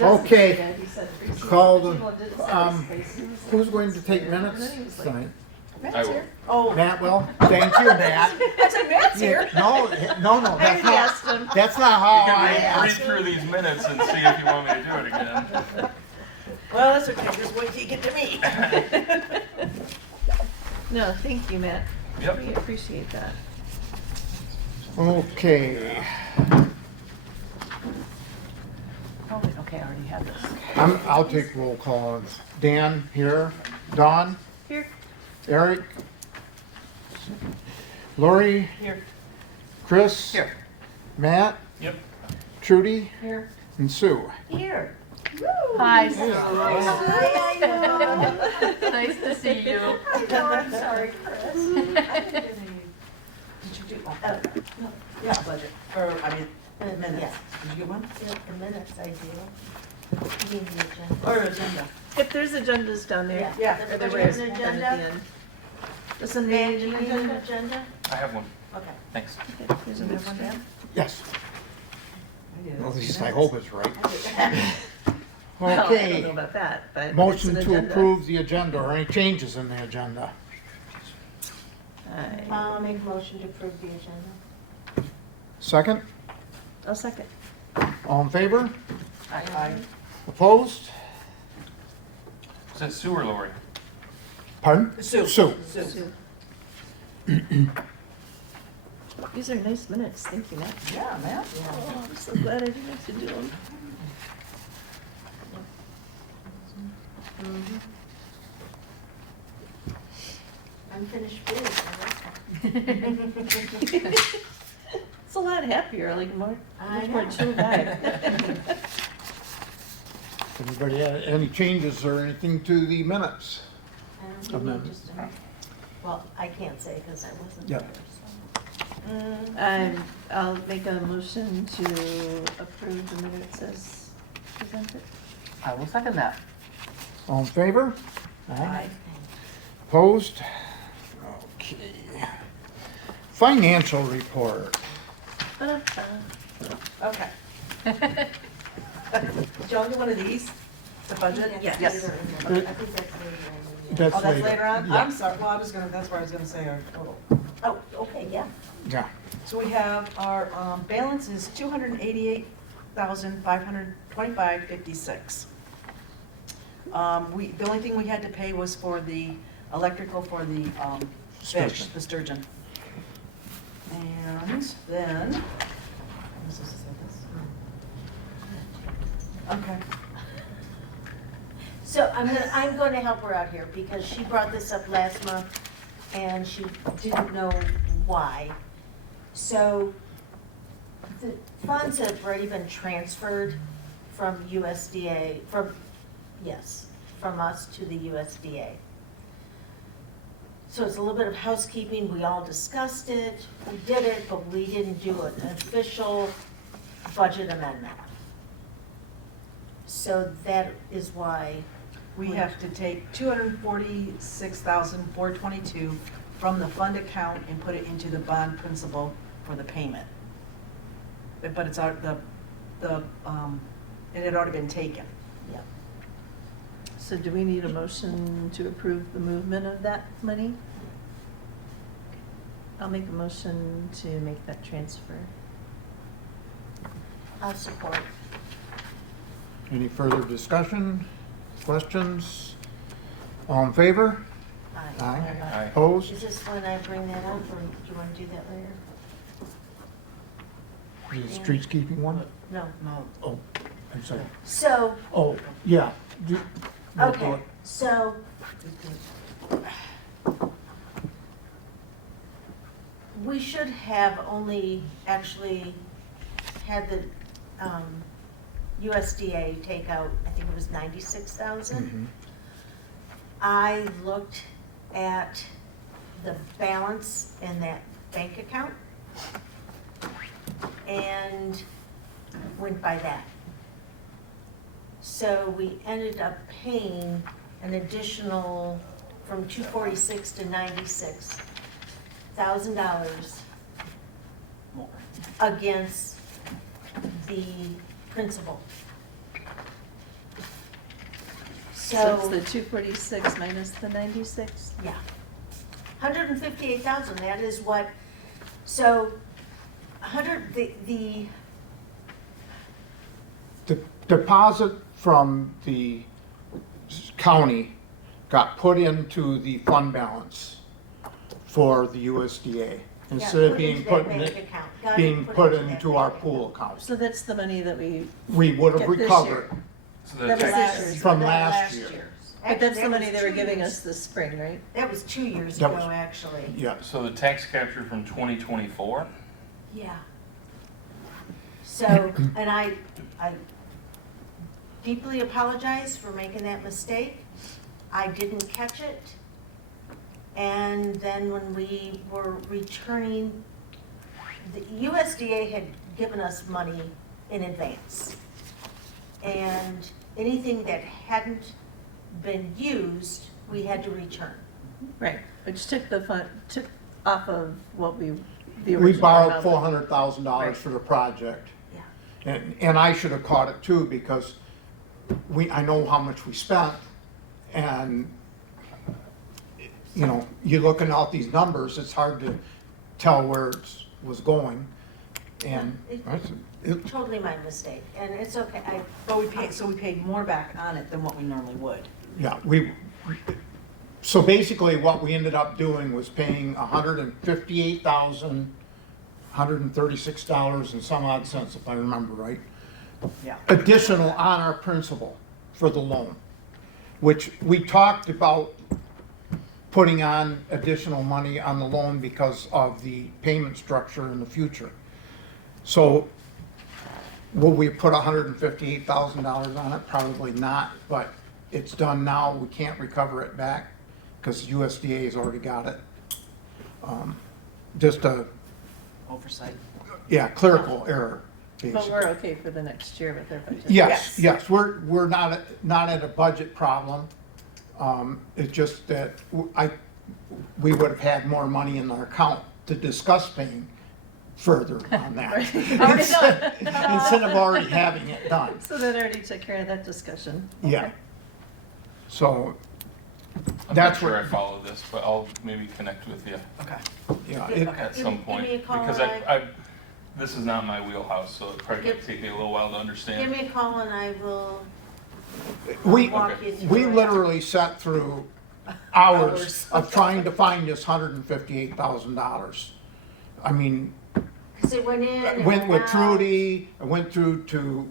Okay, call the, who's going to take minutes tonight? I will. Oh, Matt will? Thank you, Matt. I said Matt's here. No, I already asked him. that's not how You I can read asked. through these minutes and see if you want me to do it again. Well, that's okay, just wait till you get to me. No, thank you, Matt. Yep. We appreciate that. Okay, Oh, okay, I already have this. I'll take roll calls. Dan, here. Don, Here. Eric, Lori, Here. Chris, Here. Matt, Yep. Trudy, Here. and Sue. Here. Hi. Nice to see you. I know, I'm sorry, Chris. Did you do, no, yeah, budget, or, I mean, minutes. Yeah. Did you get one? Yeah, the minutes I do. You mean the agenda? Or agenda? If there's agendas down there. Yeah. Or there There's is, an then at the agenda? end. Listen, the Dan, do you need an agenda. agenda? I have one. Okay. Thanks. Okay, here's an extra. Yes, I did. at least I hope it's right. Well, I don't know Okay, about that, but it's motion an to agenda. approve the agenda or any changes in the agenda. I'll make a motion to approve the agenda. Second, I'll second. all in favor? Aye. Opposed? Is that Sue or Lori? Pardon? Sue. Sue. Sue. These are nice minutes, thank you, Matt. Yeah, man. Oh, I'm so glad I didn't have to do them. Unfinished business. I like that. It's a lot happier, like more, I much more know. chill vibe. Anybody have any changes or anything to the minutes? Give me Amendment. just a minute. Well, I can't say because I wasn't Yeah. there, so. I'll make a motion to approve the minutes as presented. I will second that. All in favor? Aye. Opposed? Okay. Financial report. Okay. Did y'all get one of these? The budget? Yes. Yes. I think that's later on. That's Oh, that's later on? Yeah. I'm sorry, well, I was gonna, that's where I was gonna say our total. Oh, okay, yeah. Yeah. So we have, our balance is $288,525.56. The only thing we had to pay was for the electrical for the fish, Sturgeon. the sturgeon. And then, this is this. Okay. So I'm gonna help her out here because she brought this up last month and she didn't know why. So the funds have already been transferred from USDA, from us to the USDA. So it's a little bit of housekeeping. We all discussed it, we did it, but we didn't do an official budget amendment. So that is why. We have to take $246,422 from the fund account and put it into the bond principal for the payment. But it's it had already been taken. Yeah. So do we need a motion to approve the movement of that money? I'll make a motion to make that transfer. I'll support. Any further discussion, questions? All in favor? Aye. Aye. Opposed? Is this when I bring that up, or do you want to do that later? Is the streets keeping one? No. No. Oh, I'm sorry. So, Oh, yeah. We'll do okay, it. so we should have only actually had the USDA take out, I think it was 96,000. Mhm. I looked at the balance in that bank account and went by that. So we ended up paying an additional from 246 to $96,000 against the principal. So it's So, the 246 minus the 96? yeah. 158,000, that is what, so, the The deposit from the county got put into the fund balance for the USDA. Instead of being put in it, being put into our pool account. So that's the money that we We would have get this recovered year. So That the was tax, this year's. from last year. But that's the money they were giving us this spring, right? That was 2 years That ago, was- actually. Yes. so the tax capture from 2024? Yeah. So, and I deeply apologize for making that mistake. I didn't catch it. And then when we were returning, the USDA had given us money in advance. And anything that hadn't been used, we had to return. Right, which took the fund, took off of what the We original borrowed amount. $400,000 Right. for the project. Yeah. And I should have caught it too, because I know how much we spent, and, you know, you're looking out these numbers, it's hard to tell where it was going, and Totally my mistake, and it's okay. But we paid more back on it than what we normally would. yeah, so basically what we ended up doing was paying $158,136 and some odd cents, if I remember right, Yeah. additional on our principal for the loan, which we talked about putting on additional money on the loan because of the payment structure in the future. So will we put $158,000 on it? Probably not, but it's done now. We can't recover it back because USDA has already got it. Just a, Oversight. yeah, clerical error, But basically. we're okay for the next year with their budget. Yes, Yes. yes, we're not at a budget problem. It's just that we would have had more money in our account to discuss paying further on that. Already done. Instead of already having it done. So that already took care of that discussion. Yeah. Okay. So, I'm not that's sure I what, follow this, but I'll maybe connect with you Okay. yeah, at some Give point. me a call Because and this is not my wheelhouse, so it's probably gonna Give- take me a little while to Give understand. me a call and I will we, walk Okay. you through we it. literally sat through hours of trying to find this $158,000. I mean, 'Cause it went in and went with out. Trudy, I went through to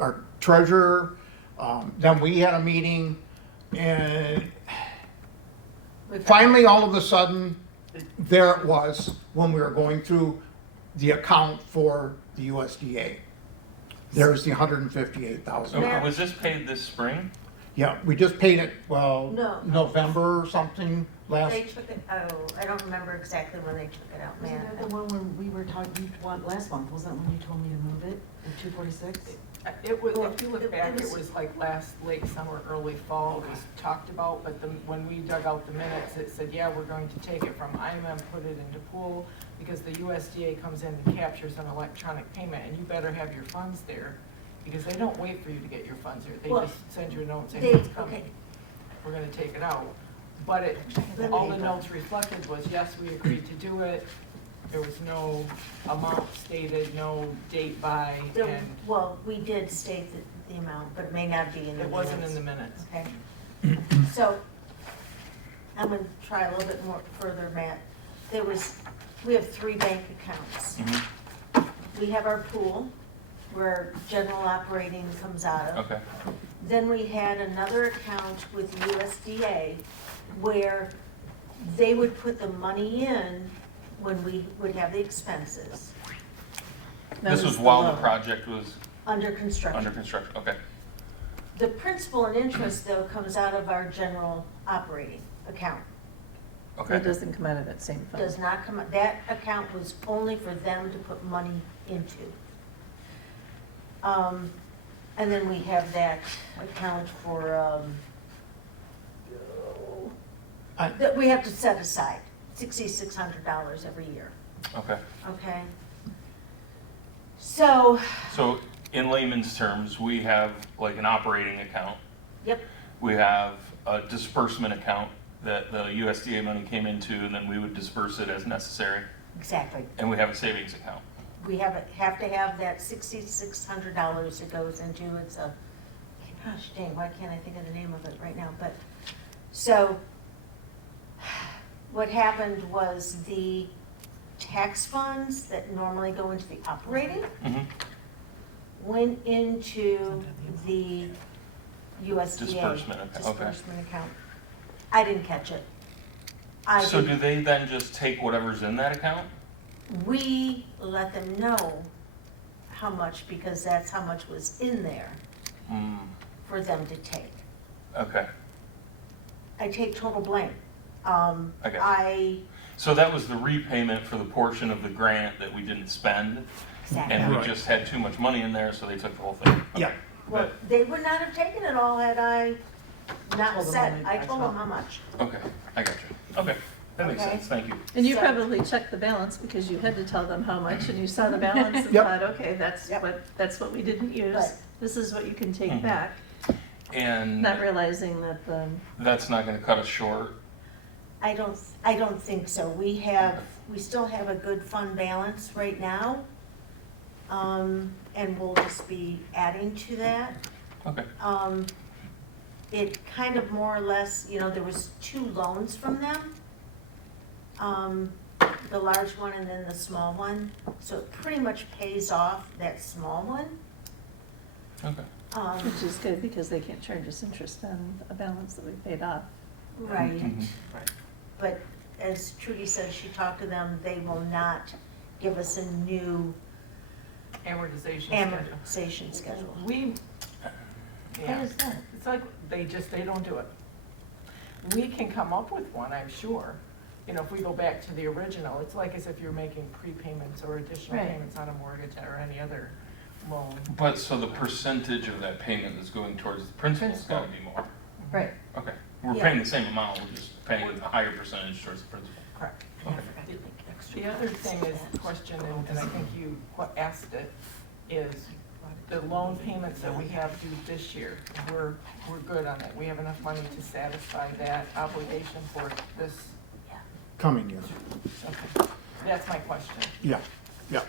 our treasurer, then we had a meeting, and finally, all of a sudden, there it was, when we were going through the account for the USDA. There's the $158,000. So was this paid this spring? Yeah, we just paid it, well, No. November or something last, They took it, I don't remember exactly when they took it out, Wasn't man. that the one when we were talking, last month, wasn't that when you told me to move it, the 246? It was, Well, if you look it back, was- it was like last late summer, early fall, it was talked about, but when we dug out the minutes, it said, yeah, we're going to take it from IMM, put it into pool, because the USDA comes in and captures an electronic payment, and you better have your funds there, because they don't wait for you to get your funds here, they Well, just send you a note saying, They, it's okay, coming, we're gonna take it out. But all the notes reflected was, yes, we agreed to do it, there was no amount stated, no date by, and well, we did state the amount, but it may not be in the it minutes. wasn't in the minutes. Okay. So, I'm gonna try a little bit more further, Matt. We have 3 bank accounts. Mhm. We have our pool, where general operating comes out of. Okay, Then we had another account with USDA where they would put the money in when we would have the expenses That this was the while the loan. project was under construction. under construction, okay. The principal and interest, though, comes out of our general operating account. Okay. It doesn't come out of that same fund. Does not come, that account was only for them to put money into. And then we have that account for, that we have to set aside, $6,600 every year, Okay, okay? So, so in layman's terms, we have like an operating account Yep, We have a disbursement account that the USDA money came into, and then we would disperse it as necessary. exactly. And we have a savings account. We have to have that $6,600 it goes into, it's a, gosh dang, why can't I think of the name of it right now, but, so, what happened was the tax funds that normally go into the operating Mhm. went into the USDA. Disbursement account, okay. Disbursement account. I didn't catch it. I So didn't- do they then just take whatever's in that account? We let them know how much, because that's how much was in there Hmm, for them to take. okay. I take total blame. Okay. So that was the repayment for the portion of the grant that we didn't spend, Exactly. and we Right. just had too much money in there, so they took the whole thing. Okay. Yeah. Well, they would not have taken it all had I not Told them said, only I X told them amount. how much. Okay, I got you. Okay, that makes Okay. sense, thank you. And you So- probably checked the balance because you had to tell them how much and you saw the balance and Yep. thought, okay, that's Yep. that's what we didn't use. Right. This is what you can take Mhm. back, And not realizing that the, that's not gonna cut us short? I don't think so. We still have a good fund balance right now. And we'll just be adding to that. Okay, It kind of more or less, there was 2 loans from them. The large one and then the small one. So it pretty much pays off that small one. okay. which is good because they can't charge us interest on a balance that we paid off. Right. Mhm. But as Trudy said, she talked to them, they will not give us a new Amortization schedule. amortization schedule. We, What yeah, is that? it's like, they don't do it. We can come up with one, I'm sure. If we go back to the original, it's like as if you're making prepayments or additional Right. payments on a mortgage or any other loan. But so the percentage of that payment that's going towards the principal's gotta be more? Right. Okay, we're Yeah. paying the same amount, we're just paying a higher percentage towards the principal. Correct. Yeah, I forgot to make extra The other copies thing of is, that. the question, and I think you asked it, is the loan payments that we have due this year, we're good on it. We have enough money to satisfy that obligation for this. Coming year. Okay, that's my question. Yeah, yeah.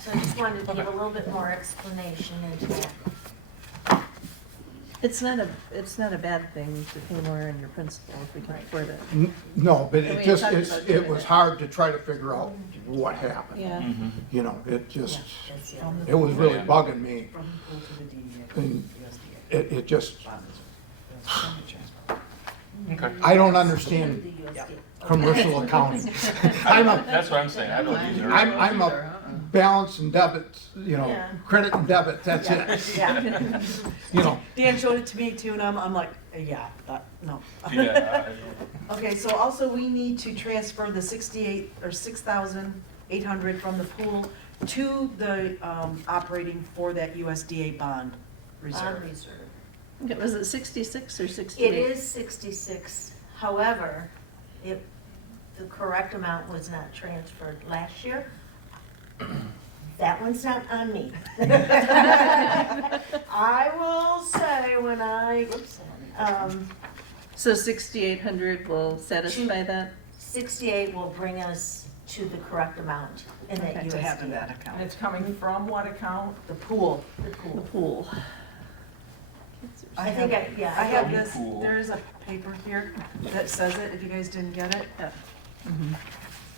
So I just wanted to give a little bit more explanation into that. It's not a bad thing to pay more on your principal if we can afford it. No, but And it we just, talked it's, about it doing was it. hard to try to figure out what happened. Yeah. Mhm. You know, it just, Yeah, that's the only- it was really Yeah. bugging me. From pool to the DDA, And USDA. it just, Okay, I don't understand The USDA. commercial accounting. I'm a, that's what I'm saying, I don't use it. I'm a balance and debit, Yeah. credit and debit, that's it. Yeah. You know, Dan showed it to me too, and I'm like, yeah, no. Yeah, Okay, so also we need to transfer the 6,800 from the pool to the operating for that USDA bond Bond reserve. reserve. Okay, was it 66 or It 68? is 66, however, the correct amount was not transferred last year. That one's not on me. I will say when So 6,800 will satisfy that? 68 will bring us to the correct amount in that Okay. To have in USDA. that And account. it's coming from what account? The pool. The The pool. pool. I think I have Pool. this, there is a paper here that says it, if you guys didn't get it.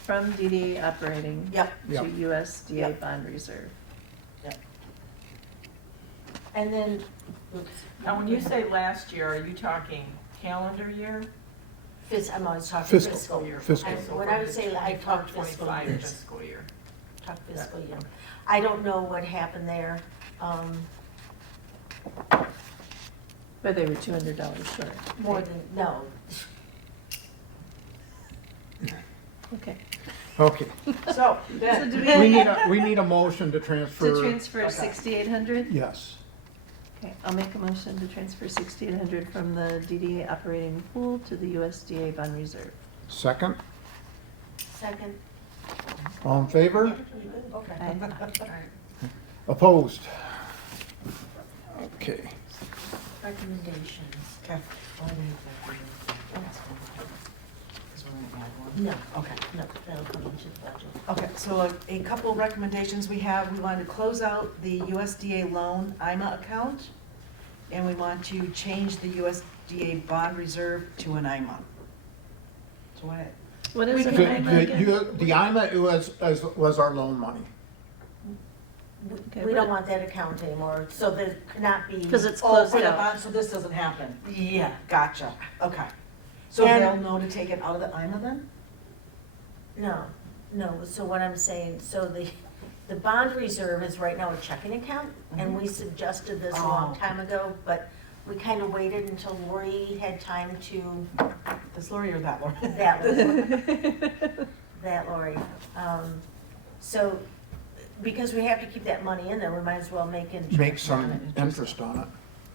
From DDA operating Yep. to Yep. USDA Yep. bond reserve. And then, oops. Now, when you say last year, are you talking calendar year? I'm always talking Fiscal. fiscal. Fiscal. When I would say I talk fiscal 25 years. fiscal year. Talk fiscal year. I don't know what happened there. But they were $200 short. More than, no, Okay. okay. So, So then, do We need a motion to transfer. to transfer Okay. 6,800? Yes. Okay, I'll make a motion to transfer 6,800 from the DDA operating pool to the USDA bond reserve. Second, second. all in favor? okay. Aye. Opposed? Okay. recommendations. Okay. Well, I need that. Because we're gonna add one. No, Okay. no, that'll come into the budget. Okay, so a couple of recommendations we have, we wanted to close out the USDA loan IMA account, and we want to change the USDA bond reserve to an IMA. So What is it? The IMA was our loan money. Okay, We don't but- want that account anymore, so there cannot be. Because it's Oh, closed for the out. bond, so this doesn't happen? Yeah, gotcha, okay. So And- they'll know to take it out of the IMA then? No, so what I'm saying, so the bond reserve is right now a checking account, and we suggested this a long Oh. time ago, but we kind of waited until Lori had time to, This Lori or that Lori? that Lori. So, because we have to keep that money in there, we might as well make interest Make on some it. interest on it.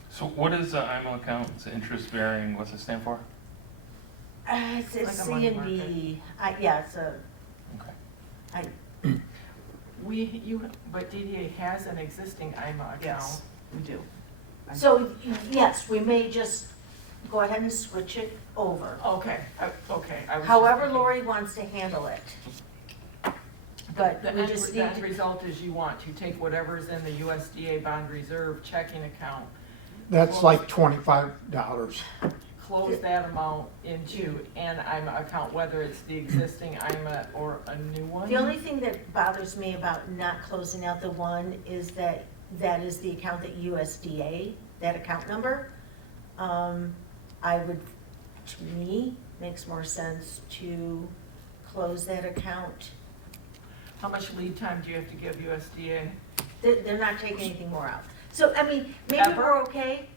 So what is the IMO account? It's interest bearing, what's it stand for? It's Like a C money and B, yeah, it's a, Okay. But DDA has an existing IMA account. Yes, we do. so, yes, we may just go ahead and switch it over. Okay, okay. I was just However thinking- Lori wants to handle it. But The we just need end to, result is you want to take whatever's in the USDA bond reserve checking account, That's like $25. close that amount into an IMA account, whether it's the existing IMA or a new one. the only thing that bothers me about not closing out the one is that that is the account that USDA, that account number. I would, to me, makes more sense to close that account. How much lead time do you have to give USDA? They're not taking anything more out. So, I mean, maybe Ever? we're okay.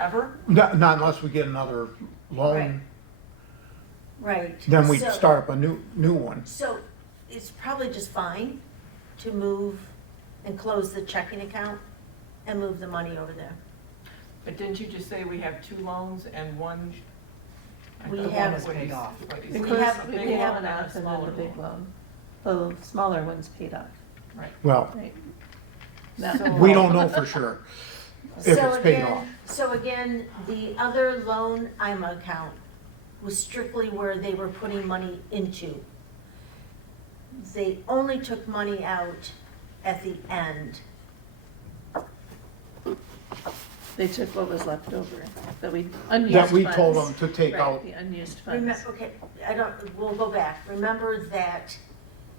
Ever? Not unless we get another loan, Right. then we'd So- start up a new one. So it's probably just fine to move and close the checking account and move the money over there. But didn't you just say we have two loans and one? We I thought have- what One is paid he's- off. what he's We We saying. have- closed, A we big paid loan one and a off and then smaller the big loan. loan. The smaller one's paid off, Well, right? No. So- we don't know for sure if So it's paid again- off. So again, the other loan IMA account was strictly where they were putting money into. They only took money out at the end. They took what was left over, that we, unused That funds. we told them to take Right, out. the unused funds. Okay, we'll go back. Remember that,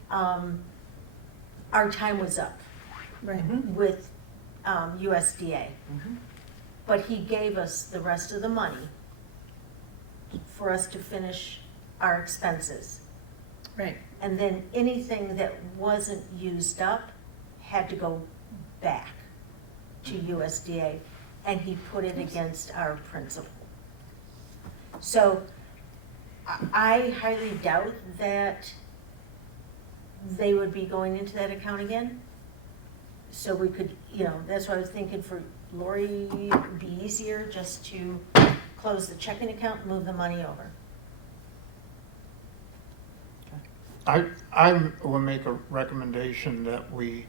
our time was up Right. with, USDA. Mhm. But he gave us the rest of the money for us to finish our expenses. Right. And then anything that wasn't used up had to go back to USDA, and he put it against our principal. So I highly doubt that they would be going into that account again. So we could, that's why I was thinking for Lori, it'd be easier just to close the checking account and move the money over. I will make a recommendation that we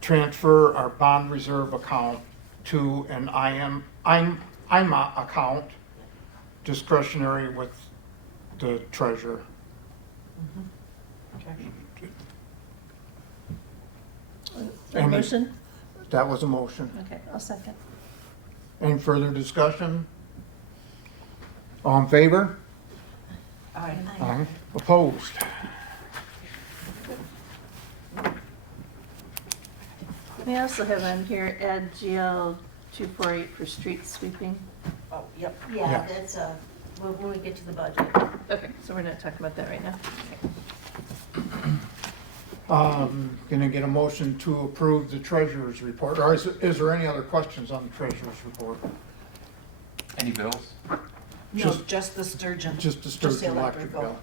transfer our bond reserve account to an IMA account, discretionary with the treasurer. Okay. A motion? That was a motion. Okay, I'll second. Any further discussion? All in favor? Aye. Aye. Opposed? We also have on here, add GL 248 for street sweeping. Oh, yep. Yeah, Yeah. that's, when we get to the budget. Okay, so we're not talking about that right now. Gonna get a motion to approve the treasurer's report, or is there any other questions on the treasurer's report? Any bills? No, just the sturgeon. Just the Sturgeon electric electrical. bill.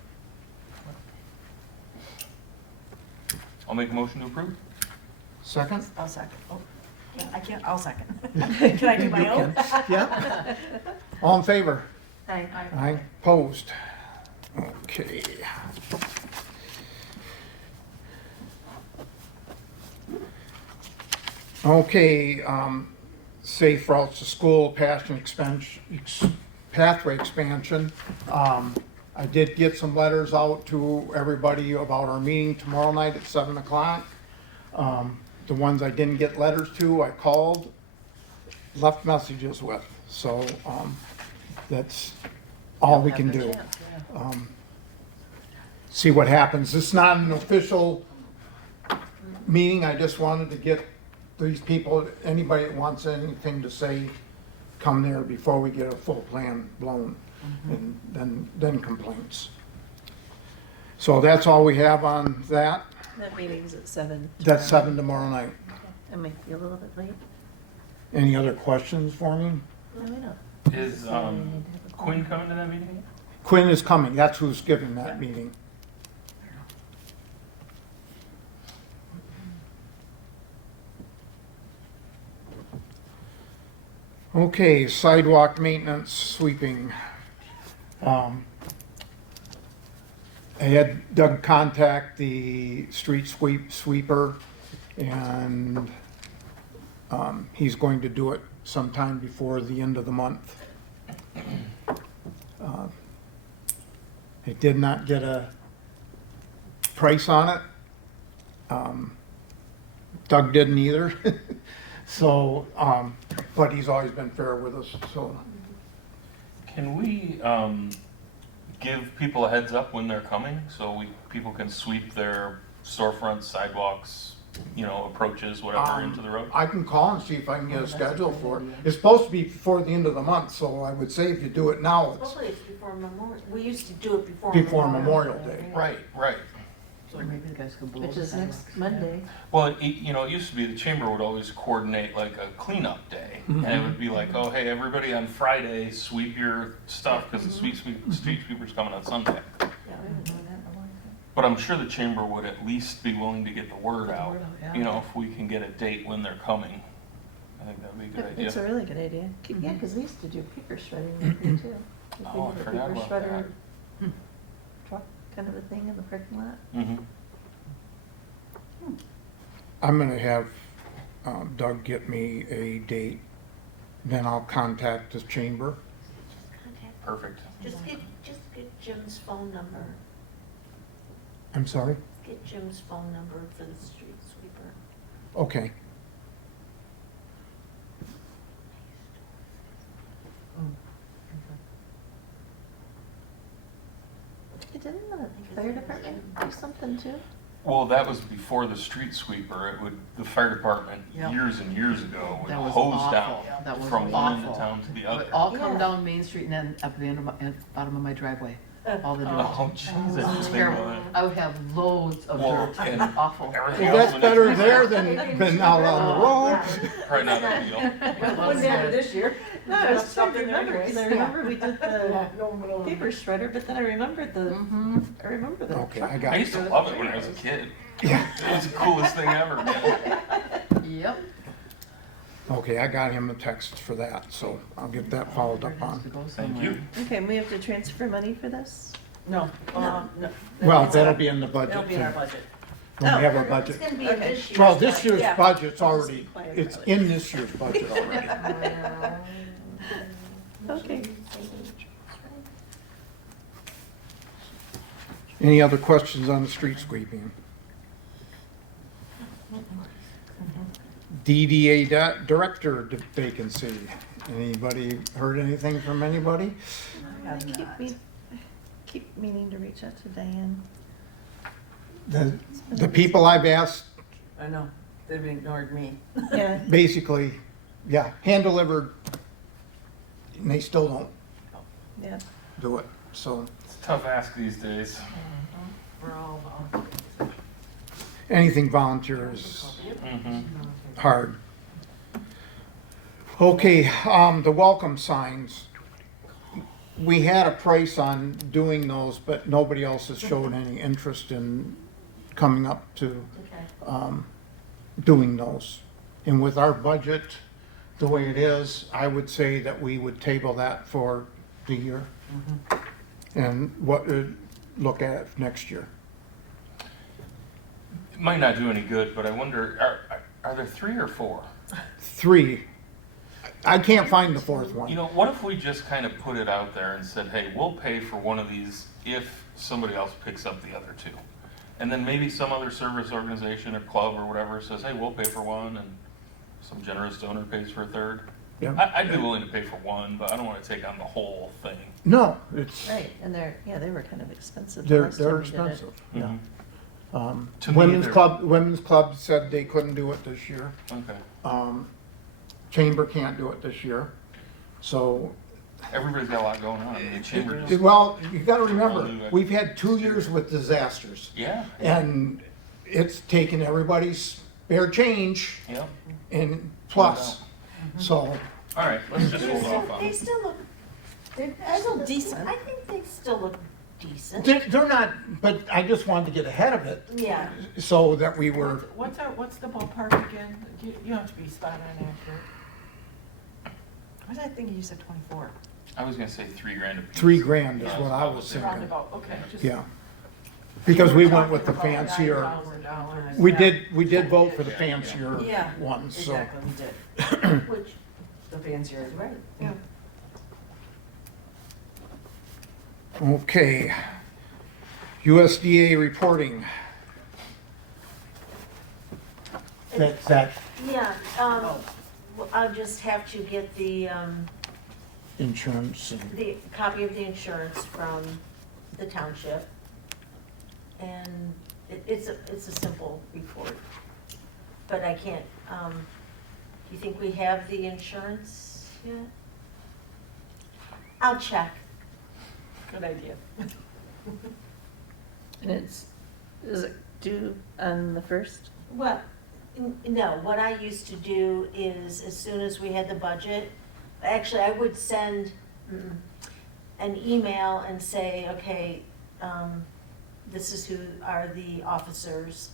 I'll make a motion to approve. Second? I'll second. Oh, yeah, I can't, I'll second. Can I do my You own? can. Yeah. All in favor? Aye. Aye. Opposed? Okay. Okay, safe routes to school, pathway expansion. I did get some letters out to everybody about our meeting tomorrow night at 7 o'clock. The ones I didn't get letters to, I called, left messages with. So that's all we can do. See what happens. It's not an official meeting. I just wanted to get these people, anybody that wants anything to say, come there before we get a full plan blown, and then complaints. So that's all we have on that. That meeting's at 7. That's 7 tomorrow night. I might be a little bit late. Any other questions for me? No, we don't. Is Quinn coming to that meeting? Quinn is coming. That's who's giving that meeting. Okay, sidewalk maintenance sweeping. I had Doug contact the street sweeper, and he's going to do it sometime before the end of the month. I did not get a price on it. Doug didn't either. So, but he's always been fair with us, so. Can we give people a heads up when they're coming so people can sweep their storefronts, sidewalks, approaches, whatever, into the road? I can call and see if I can get a schedule for it. It's supposed to be before the end of the month, so I would say if you do it now, it's Hopefully it's before Memorial, we used to do it before. before Memorial Day. Right. Maybe the guys could blow Which the is sidewalks. next Monday. Well, it used to be the chamber would always coordinate like a cleanup day, and it would be like, oh, hey, everybody on Friday sweep your stuff because the street sweeper's coming on Sunday. Yeah, we haven't done that in a long time. But I'm sure the chamber would at least be willing to get the word Get the out. word out, yeah. If we can get a date when they're coming, I think that'd be a good idea. It's a really good idea. Yeah, because they used to do paper shredding with me too. If we Oh, I did a forgot paper about shredder truck kind of a thing in the parking lot. Mm-hmm. I'm gonna have Doug get me a date, then I'll contact the chamber. Contact- Perfect. Just get Jim's phone number. I'm sorry? Get Jim's phone number for the street sweeper. Okay. Didn't the fire department do something too? Well, that was before the street sweeper. The fire department Yeah. years and years ago would That was hose awful. down That was from one end of awful. town to the But other. all come Yeah. down Main Street and then up the end of bottom of my driveway, all the dirt. Oh, jeez, It I was didn't think terrible. about it. I would have loads of Well, dirt, and awful. everything Well, else that's when better it's- there than out on the road. Probably not ideal. What's that this year? No, I was trying to Something remember, because I remember we did the No one over. paper shredder, but then I remembered the Okay, truck. I got I it. used to love it when I was a kid. Yeah. It was the coolest thing ever, man. Yep. Okay, I got him a text for that, so I'll get that followed up Has on. to go Thank somewhere. you. Okay, and we have to transfer money for this? No. No. Well, that'll be in the budget. It'll be in our budget. When we have our It's budget. gonna be in this year's. Well, this year's Yeah. budget's already, Quiet it's about it. in this year's budget already. Okay. Any other questions on the street sweeping? DDA director vacancy. Anybody heard anything from anybody? I keep meaning to reach out to Diane. The people I've asked, I know, they've ignored me. Yeah, basically, yeah, hand delivered, and they still don't yeah. do it, so. It's a tough ask these days. We're all, Anything volunteer is Mm-hmm. hard. Okay, the welcome signs. We had a price on doing those, but nobody else has shown any interest in coming up to, doing those. And with our budget, the way it is, I would say that we would table that for the year. And look at it next year. It might not do any good, but I wonder, are there 3 or 4? 3, I can't find the fourth You one. know, what if we just kind of put it out there and said, hey, we'll pay for one of these if somebody else picks up the other two? And then maybe some other service organization or club or whatever says, hey, we'll pay for one, and some generous donor pays for a third. Yeah. I'd be willing to pay for one, but I don't want to take on the whole thing. No, it's, Right, and they were kind of expensive. the they're, last time they're we did it. expensive, yeah. To me, Women's club said they couldn't do it this year. Okay. Chamber can't do it this year. So, Everybody's got a lot going on. The chamber just, well, you gotta remember, Well, do it. we've had 2 years with disasters. yeah, And it's taken everybody's spare change yeah. and plus, so, All right, let's just hold off on They it. still look, they're Still decent. I think they still look decent. they're not, but I just wanted to get ahead of it Yeah. so that we were, What's the ballpark again? You don't have to be spot on accurate. What did I think you said 24? I was gonna say $3,000 a piece. $3,000 is Yeah, what I was probably. thinking. Roundabout, okay, just. Yeah. Because we We're went with the talking about fancier, $9,000. we did vote for the fancier Yeah, ones, so. exactly, we did. Which, The fancier, right? Yeah. Okay. USDA reporting. That's that yeah, I'll just have to get the insurance and, copy of the insurance from the township. And it's a simple report. But I can't, do you think we have the insurance yet? I'll check. Good idea. And is it due on the 1st? Well, no, what I used to do is, as soon as we had the budget, actually, I would send an email and say, okay, this is who are the officers,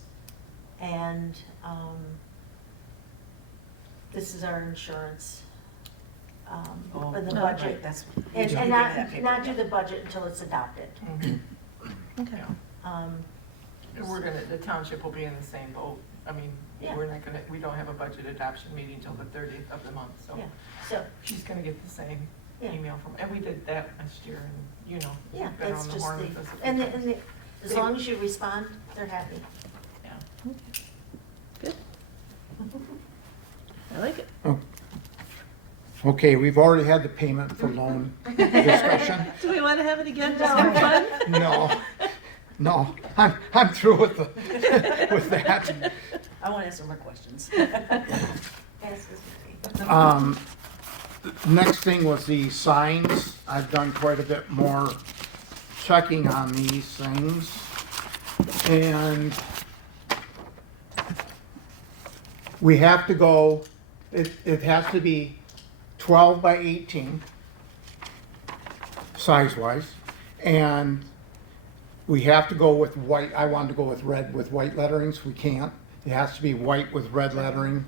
and this is our insurance, for the Oh, budget. right, that's. And you and gave me that not paper, do yeah. the budget until it's adopted. Okay. And we're gonna, the township will be in the same boat. I mean, Yeah. we don't have a budget adoption meeting till the 30th of the month, so Yeah, so, she's gonna get the same Yeah. email from, and we did that last year, and you know, yeah, we've been that's on the just horn with this a few and times. as long as you respond, they're happy. Yeah. Good. I like it. okay, we've already had the payment for loan discussion. Do we want to have it again just for fun? No, I'm through with that. I want to ask some more questions. Yes, Ms. Next thing was the signs. I've done quite a bit more checking on these things. And we have to go, it has to be 12 by 18, size-wise. And we have to go with white. I wanted to go with red with white letterings. We can't. It has to be white with red lettering,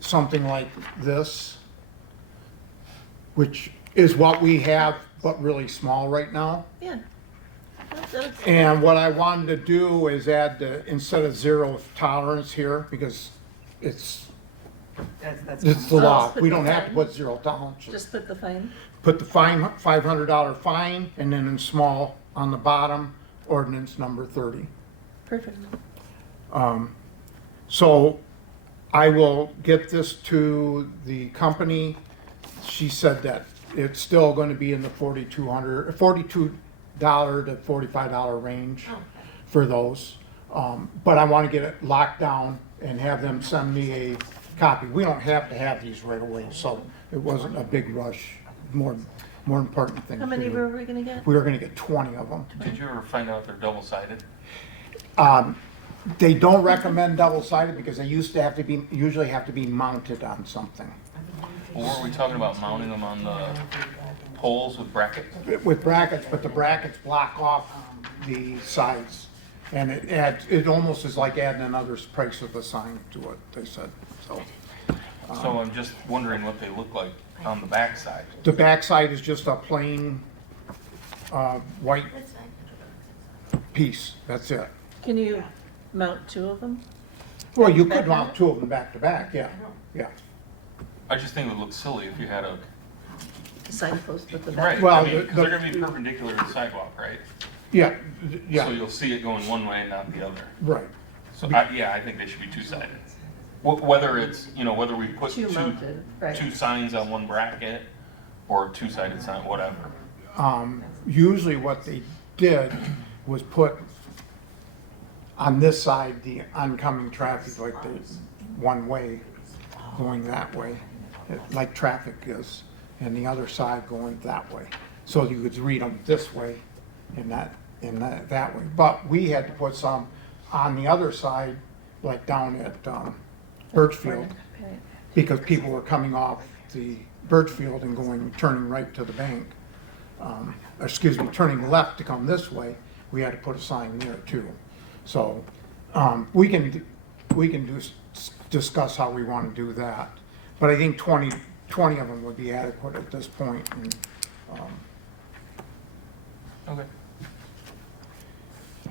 something like this, which is what we have, but really small right now. Yeah. That's- And what I wanted to do is add the, instead of zero tolerance here, because it's That's. the Oh, law. put We the don't have to fine. put zero tolerance. Just put the fine. Put the fine, $500 fine, and then in small on the bottom, ordinance number 30. Perfect. So I will get this to the company. She said that it's still going to be in the $42 to $45 range for those. But I want to get it locked down and have them send me a copy. We don't have to have these right away, so it wasn't a big rush. More important thing. How many were we going to get? We were going to get 20 of them. Did you ever find out they're double-sided? They don't recommend double-sided because they usually have to be mounted on something. Or were we talking about mounting them on the poles with brackets? With brackets, but the brackets block off the sides. And it almost is like adding another price of the sign to it, they said, so. So I'm just wondering what they look like on the backside. The backside is just a plain, white That's fine. piece, that's it. Can you mount 2 of them? Well, you Back could to mount back? 2 of them back to back, yeah, yeah. I just think it would look silly if you had a, Signpost with the right, back. Well, I mean, because the- they're gonna be perpendicular to the sidewalk, right? Yeah, So yeah, you'll see it going one way and not the other. right. So, yeah, I think they should be two-sided. Whether it's, whether we put Two mounted, right. two signs on one bracket, or a two-sided sign, whatever. Usually what they did was put on this side, the oncoming traffic, like the one way going that way, like traffic is, and the other side going that way. So you could read them this way and that way. But we had to put some on the other side, like down at Birchfield, Okay. because people were coming off the Birchfield and turning right to the bank. Turning left to come this way, we had to put a sign there too. So, we can discuss how we want to do that. But I think 20 of them would be adequate at this point. And, Okay.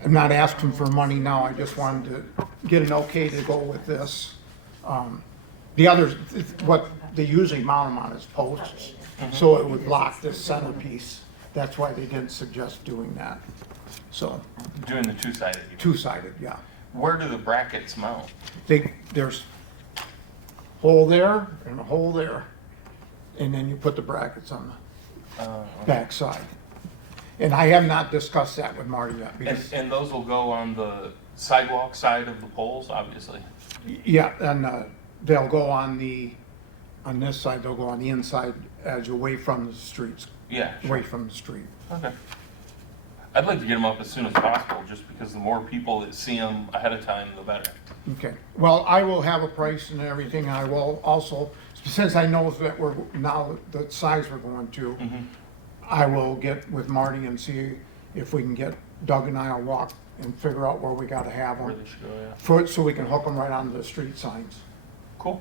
I'm not asking for money now, I just wanted to get an okay to go with this. The others, what they usually mount them on is posts, so it would block this centerpiece. That's why they didn't suggest doing that. So, Doing the two-sided. two-sided, yeah. Where do the brackets mount? There's hole there and a hole there, and then you put the brackets on the back side. And I have not discussed that with Marty yet, because, And those will go on the sidewalk side of the poles, obviously. yeah, and they'll go on this side, they'll go on the inside as you're away from the streets, Yeah, away sure. from the street. Okay. I'd like to get them up as soon as possible, just because the more people that see them ahead of time, the better. Okay, well, I will have a price and everything, I will also, since I know that we're, now the size we're going to, I will get with Marty and see if we can get, Doug and I will walk and figure out where we gotta have Where them, they should go, yeah. so we can hook them right onto the street signs. Cool.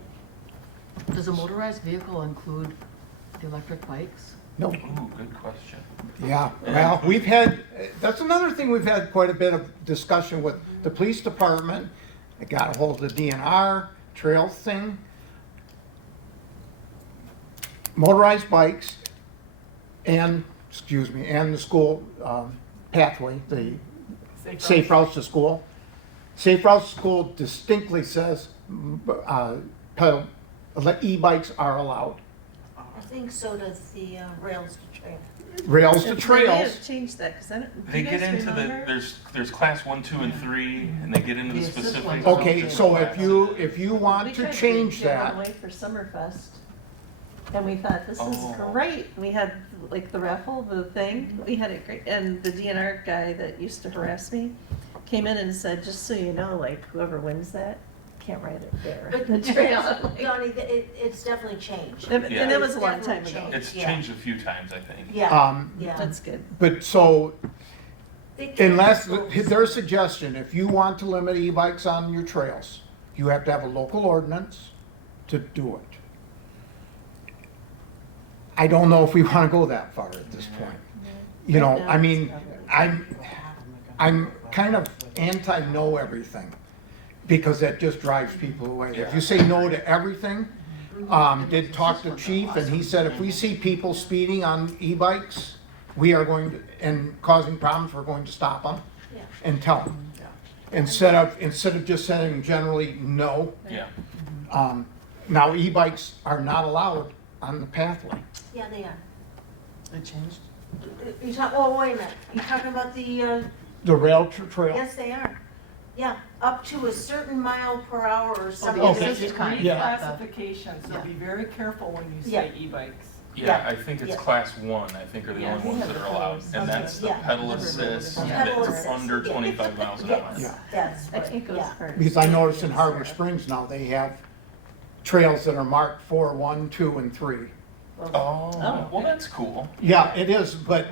Does a motorized vehicle include the electric bikes? No, Ooh, good question. yeah, well, we've had, that's another thing, we've had quite a bit of discussion with the police department. I got a hold of the DNR trail thing. Motorized bikes and the school pathway, the safe routes to school. Safe routes to school distinctly says e-bikes are allowed. I think so does the rails to trail. Rails to They may trails, have changed that, because I don't, do They you get guys into remember? there's class 1, 2, and 3, and they get into the The assist specifics. ones. okay, so if you want We to tried change give one that, away for Summerfest, and we thought, this is Oh. great. We had like the raffle, the thing, we had it great, and the DNR guy that used to harass me came in and said, just so you know, like, whoever wins that can't ride it there. But The trail. Donnie, it's definitely changed. And Yeah. that was a long It's time definitely ago. It's Yeah. changed a few times, I think. Yeah, yeah. That's good. but so They can't unless, go- their suggestion, if you want to limit e-bikes on your trails, you have to have a local ordinance to do it. I don't know if we want to go that far at this point. You know, Right now, I mean, it's not I'm kind of anti-know everything, because that just drives people away. If you say no to everything, did talk to chief, and he said if we see people speeding on e-bikes, we are going to, and causing problems, we're going to stop them Yeah. and tell them. Instead of just saying generally no. Yeah. Now e-bikes are not allowed on the pathway. Yeah, they are. It changed? You talk, oh, wait a minute, you talking about the, The rail trail. yes, they are. Yeah, up to a certain mile per hour or something. the Okay. assist kind. Yeah. Reclassification, so Yeah. be very careful when you Yeah. say e-bikes. Yeah, Yeah. I think it's Yeah. class 1, I think are the Yeah. only We ones have that the are allowed. pedals. And that's the Yeah. pedal assist, The and pedal it's assist, under yeah. 25 miles an hour. Yes, that's I right, can't go yeah. as far. Because I noticed in Harbor Springs now, they have trails that are marked for 1, 2, and 3. Oh, well, that's cool. Yeah, it is, but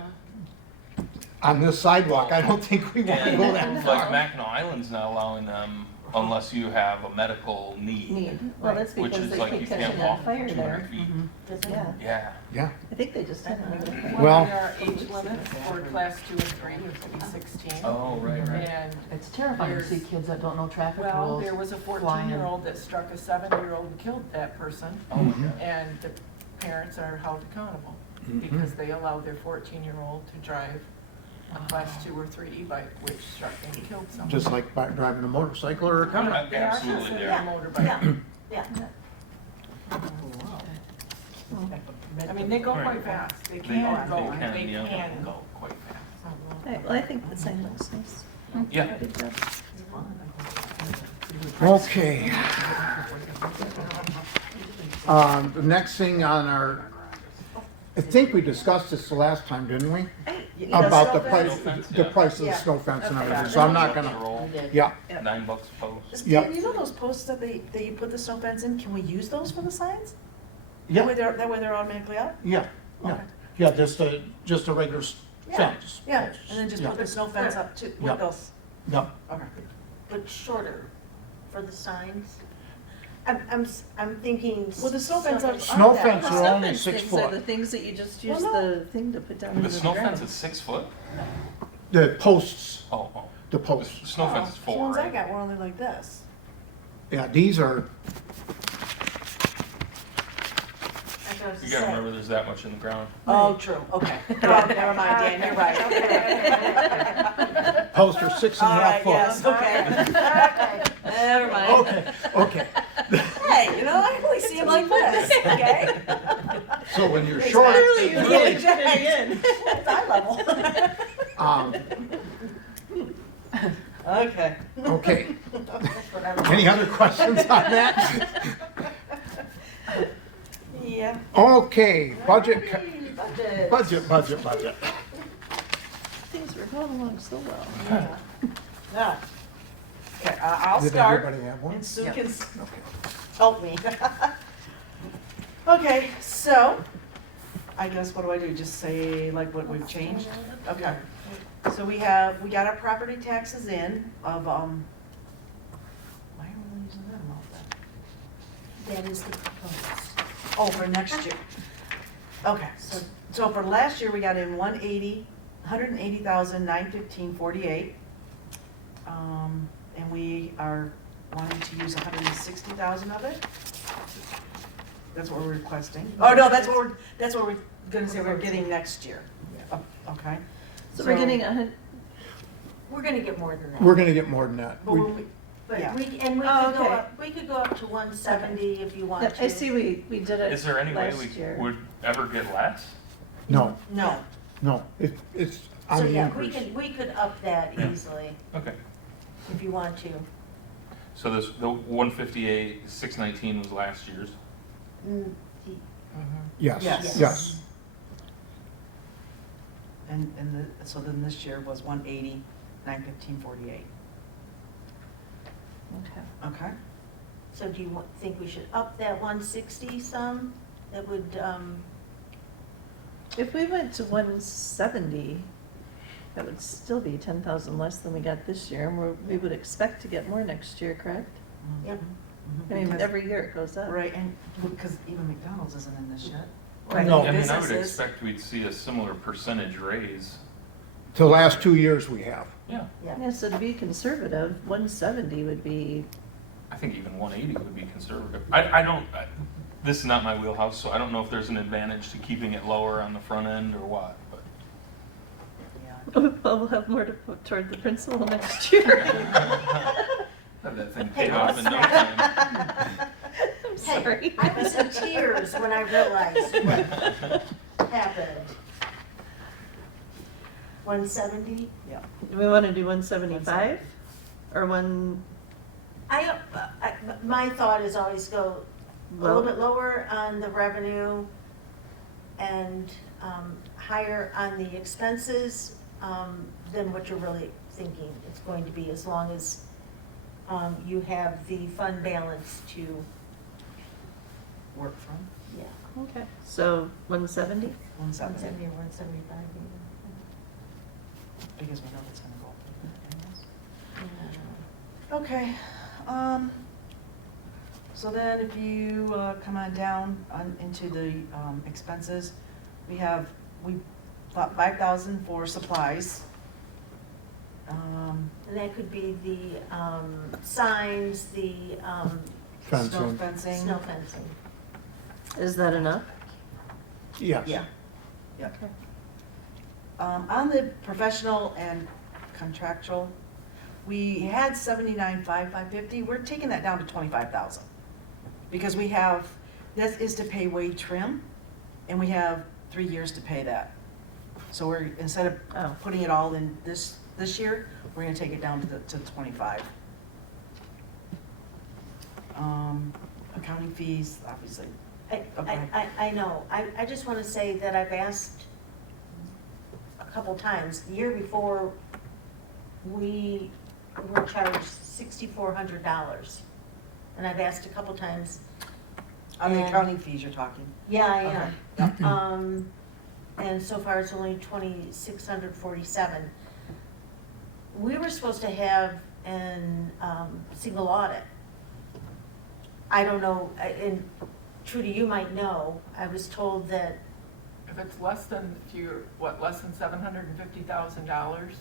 on this sidewalk, I don't think we want to go that And like far. Mackinac Island's not allowing them unless you have a medical need, Well, that's which because is they like you keep can't catching walk on fire 200 there. feet. Does it? Yeah, Yeah. Yeah, I think they just had another fire. Well- When we are age limit for class 2 and 3, it used to be 16. Oh, right. And, It's terrifying to see There's- kids that don't know traffic well, rules. there was a flying. 14-year-old that struck a 7-year-old and killed that person, Oh, my God. and the parents are held accountable Mhm. because they allowed their 14-year-old to drive a class 2 or 3 e-bike, which struck and killed someone. Just like driving a motorcycle or a car. Yeah, They are absolutely, considered yeah. a motorbike. Yeah, I mean, they go Right. quite fast. They They can go, can, they yeah. can go quite fast. Right, well, I think the sign looks nice. Yeah. Good job. Okay. The next thing on our, I think we discussed this the last time, didn't we? About the snow price, fence? Snow fence, the yeah. price of the Yeah. snow fence and Okay. everything, so I'm not Bucks a gonna, roll, yeah. $9 a post. Yep. You know those posts that you put the snow fence in, can we use those for the signs? Yeah, That way they're automatically up? yeah, yeah, Okay. yeah, just a regular Yeah. fence. Yeah, and then just Yeah. put the snow fence up too, Yeah. with those, Yeah, okay. but shorter for the signs. I'm thinking. Well, the snow fence are- Snow aren't that fence high. are only Fence 6 things are foot. the things that you just Well, use no. the thing to put down The into the snow ground. fence is 6 foot? The posts, Oh, oh. the The posts. snow fence is The 4, ones I right? got were only like this. Yeah, these are, You gotta remember there's that much in the ground. Oh, true, okay. Well, never mind, Dan, you're right. posts are 6.5 All right, foot. yes, okay. Never mind. Okay, okay, Hey, you know, I only see them like this, okay? so when you're Exactly. short, Clearly, it's you really, need It's eye level. um, Okay. okay. Any other questions on that? Yeah. Okay, budget, Budget. budget. Things were going along so well. Yeah. Okay, I'll Did start, everybody have one? and Sue Yeah. can help me. Okay, so, I guess what do I do, just say like what we've changed? Okay, so we got our property taxes in of, why are we using that amount then? That is the proposed. Oh, for next year. Okay, so for last year, we got in 180,915.48. And we are wanting to use 160,000 of it. That's what we're requesting. Oh, no, that's what we're gonna say we're getting next year. Okay. So we're getting We're gonna get more than that. We're gonna get more than that. But We- we- But yeah. we Oh, could go okay. up, we could go up to 170 if you want to. I see we did it Is there any way last we year. would ever get less? No, No, no, it's on So, the yeah, increase. we could up that Yeah. easily Okay. if you want to. So the 158, 619 was last year's. Mm, Yes, Yes. yes. so then this year was 180,915.48. Okay. Okay. So do you think we should up that 160 some? That would, If we went to 170, that would still be 10,000 less than we got this year, and we would expect to get more next year, correct? Yep. Mhm. I mean, Because- every year it goes up. Right, and because even McDonald's isn't in this yet. No. I mean, I would Businesses- expect we'd see a similar percentage raise. The last 2 years we have. Yeah. Yeah, so to be conservative, 170 would be, I think even 180 would be conservative. This is not my wheelhouse, so I don't know if there's an advantage to keeping it lower on the front end or what, but. Yeah. well, we'll have more to put toward the principal next year. Have that thing paid off in no time. I'm sorry. I was in tears when I realized what happened. 170? Yeah. Do we want to do 175? Or My thought is always go a little Low? bit lower on the revenue and higher on the expenses than what you're really thinking it's going to be, as long as you have the fund balance to, Work from yeah, Okay, so 170? 170, 170 or 175 even. because we know it's gonna go up. Yeah. Okay, so then if you come on down into the expenses, we 5,000 for supplies. And that could be the signs, the Snow Fencing, fencing. snow fencing. Is that enough? yes. Yeah, yeah. On the professional and contractual, we had 79,550, we're taking that down to 25,000. Because we have, this is to pay Wade Trim, and we have 3 years to pay that. So we're, instead of putting it all in this year, we're gonna take it down to 25. Accounting fees, obviously. Okay. I know, I just wanna say that I've asked a couple times, the year before, we were charged $6,400. And I've asked a couple times, On the And- accounting fees you're talking. yeah, I Okay. am. And so far it's only 2,647. We were supposed to have an, single audit. I don't know, and Trudy, you might know, I was told that, If it's less than, less than $750,000?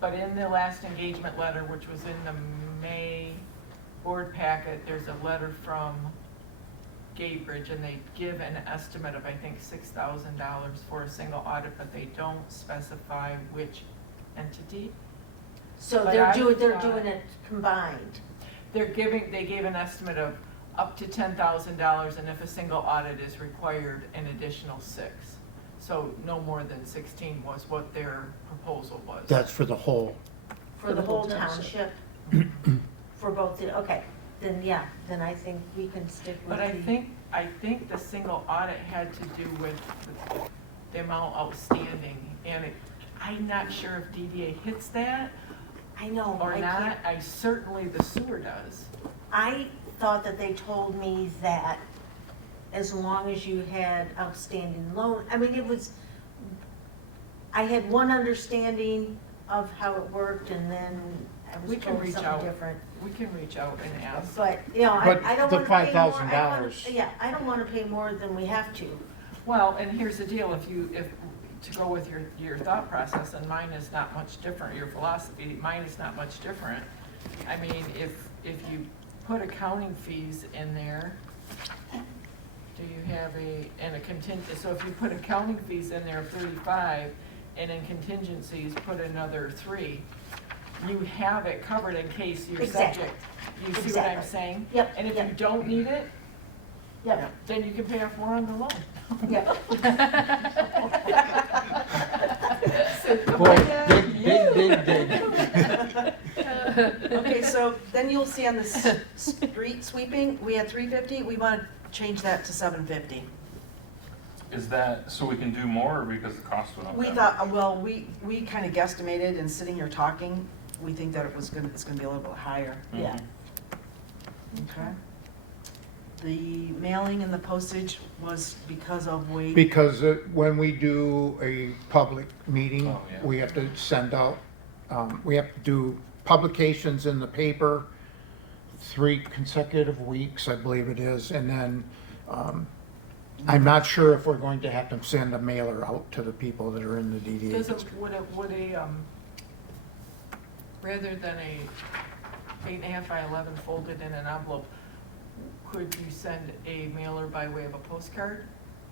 But in the last engagement letter, which was in the May board packet, there's a letter from Gaybridge, and they give an estimate of, I think, $6,000 for a single audit, but they don't specify which entity. so But they're I doing thought- it combined. They gave an estimate of up to $10,000, and if a single audit is required, an additional 6. So no more than 16 was what their proposal was. That's for the whole. For the whole township? For both, okay, then yeah, then I think we can stick with But the. I think the single audit had to do with the amount outstanding, and I'm not sure if DDA hits that I know. or I not. can't- I certainly, the sewer does. I thought that they told me that as long as you had outstanding loan, I mean, it was, I had one understanding of how it worked, and then I We was can told reach something out. different. We can reach out and ask. But, you know, But I don't the wanna pay more. $5,000. Yeah, I don't wanna pay more than we have to. Well, and here's the deal, if, to go with your thought process, and mine is not much different, your philosophy, mine is not much different. I mean, if you put accounting fees in there, do you have and a contingent, so if you put accounting fees in there of 35, and in contingencies, put another 3, you have it covered in case you're Exactly. subject. You see what I'm Exactly. saying? Yep, And if yep. you don't need it, Yep, then you can pay off more on the loan. yep. Boy, dig, dig, dig. Okay, so then you'll see on the street sweeping, we had 350, we want to change that to 750. Is that so we can do more or because the cost went up? We that thought, well, we kind of guesstimated, and sitting here talking, we think that it's gonna be a little bit higher. much? Yeah. Mhm. Okay. The mailing and the postage was because of Wade. Because when we do a public meeting, Oh, yeah. we have to send out, we have to do publications in the paper 3 consecutive weeks, I believe it is, and then I'm not sure if we're going to have to send a mailer out to the people that are in the DDA district. Would a, rather than a 8.5 by 11 folded in an envelope, could you send a mailer by way of a postcard?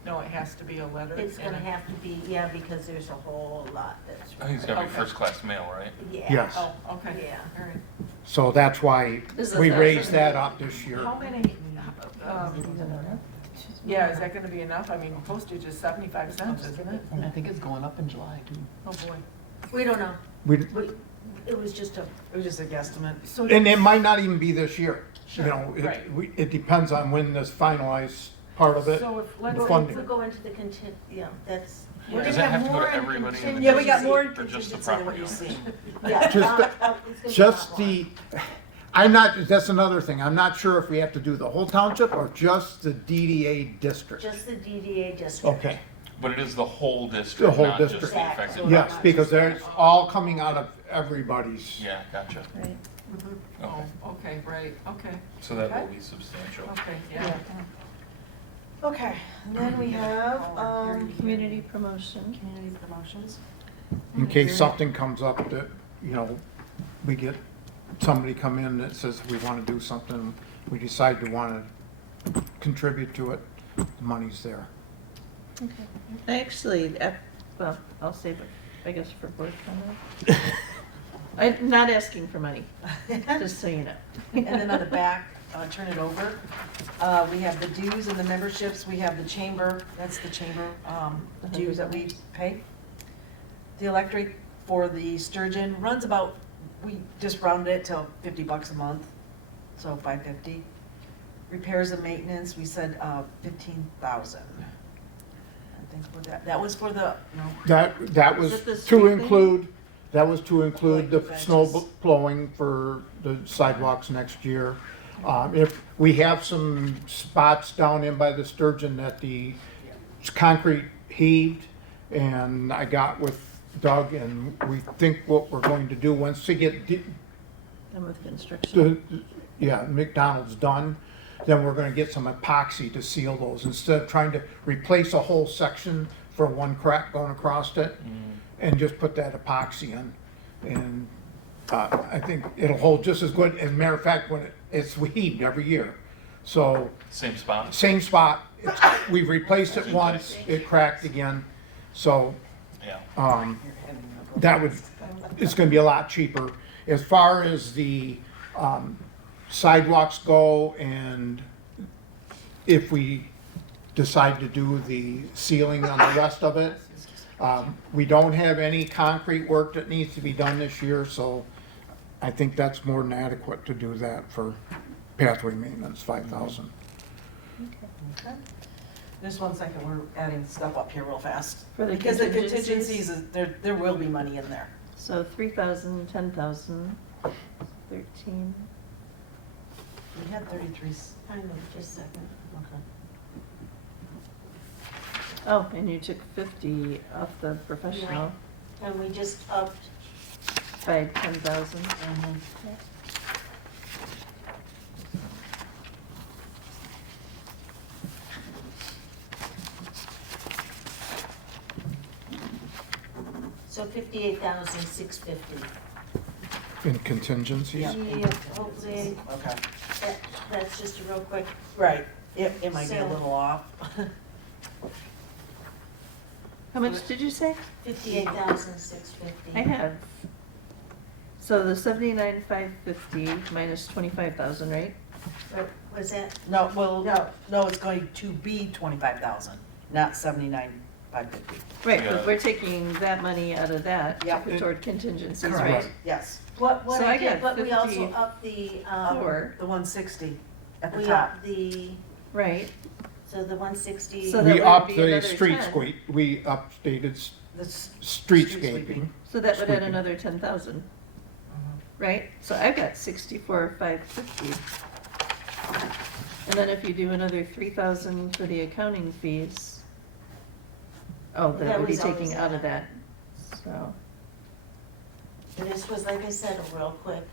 No, it has to be a letter? It's and gonna a- have to be, yeah, because there's a whole lot that's. I think it's gotta be Okay. first class mail, right? Yeah. Yes. Oh, okay. Yeah. All right. So that's why Is it we faster? raised that up this year. How many, yeah, is that gonna be enough? I mean, postage is 75 cents, isn't it? I think it's going up in July too. Oh, boy. We don't know. We, It was just a, It was just a guesstimate. So and it might not even be this year. Sure, You know, right. it depends on when this finalized part of it. So if, let's The say, funding. if we go into the yeah, that's. we're Does gonna that have to go more to in everybody in the Yeah, we got more in Or just the contingency than what property you owners? see. Yeah, Just the- it's gonna be a Just lot more. the, I'm not, that's another thing. I'm not sure if we have to do the whole township or just the DDA district. Just the DDA district. Okay, But it is the whole The district, whole not just the district. affected. Exactly. yes, because it's all coming out of everybody's. Yeah, gotcha. Right. Okay, oh, okay, right, okay, so that will be substantial. okay, yeah. Okay, and then we have, Community promotion. community promotions. In case something comes up that, you know, we get somebody come in that says we want to do something, we decide to want to contribute to it, the money's there. Okay. Actually, well, I'll save it, I guess, for board comment. I'm not asking for money, just so you know. And then on the back, turn it over, we have the dues and the memberships, we have the chamber, that's the chamber dues that we pay. The electric for the Sturgeon runs about, we just rounded it to $50 a month, so $550. Repairs and maintenance, we said 15,000. I think for that was for the, no, That Is was it the to sweeping? include, the Like snow benches. blowing for the sidewalks next year. If we have some spots down in by the Sturgeon that the concrete heaved, and I got with Doug, and we think what we're going to do once we get I'm with construction. McDonald's done, then we're gonna get some epoxy to seal those, instead of trying to replace a whole section for one crack going across it, and just put that epoxy in. And, I think it'll hold just as good, as a matter of fact, when it's heaved every year. So, Same spot? same spot, we've replaced it once, it cracked again, so, Yeah. that would, it's gonna be a lot cheaper. As far as the sidewalks go, and if we decide to do the ceiling on the rest of it, we don't have any concrete work that needs to be done this year, so I think that's more than adequate to do that for pathway maintenance, 5,000. Okay. Just 1 second, we're adding stuff up here real fast. For the Because the contingencies? contingencies, there will be money in there. So 3,000, 10,000, 13. We had 33, I know, just a second. okay. Oh, and you took 50 off the professional And we just upped, by 10,000. so 58,650. In contingencies? Yeah. Yeah, hopefully, Okay, that's just a real quick, right, it might be a So- little off. How much did you say? 58,650. I have. So the 79,550 minus 25,000, right? What was that? No, well, No. no, it's going to be 25,000, not 79,550. Right, Yeah. but we're taking that money out of that to Yep. put toward contingencies, Correct. right? Yes. What So I I got did, but we also 50. upped the, Four. The 160 at the we top. upped the, Right. so the 160. So that We would upped be the another street 10. sweep, we updated The s- streetscaping. So that would add Sweeping. another 10,000, Mhm. right? So I've got 64,550. And then if you do another 3,000 for the accounting fees, oh, that That would be was always taking out of in that, so. And this was, like I said, real quick.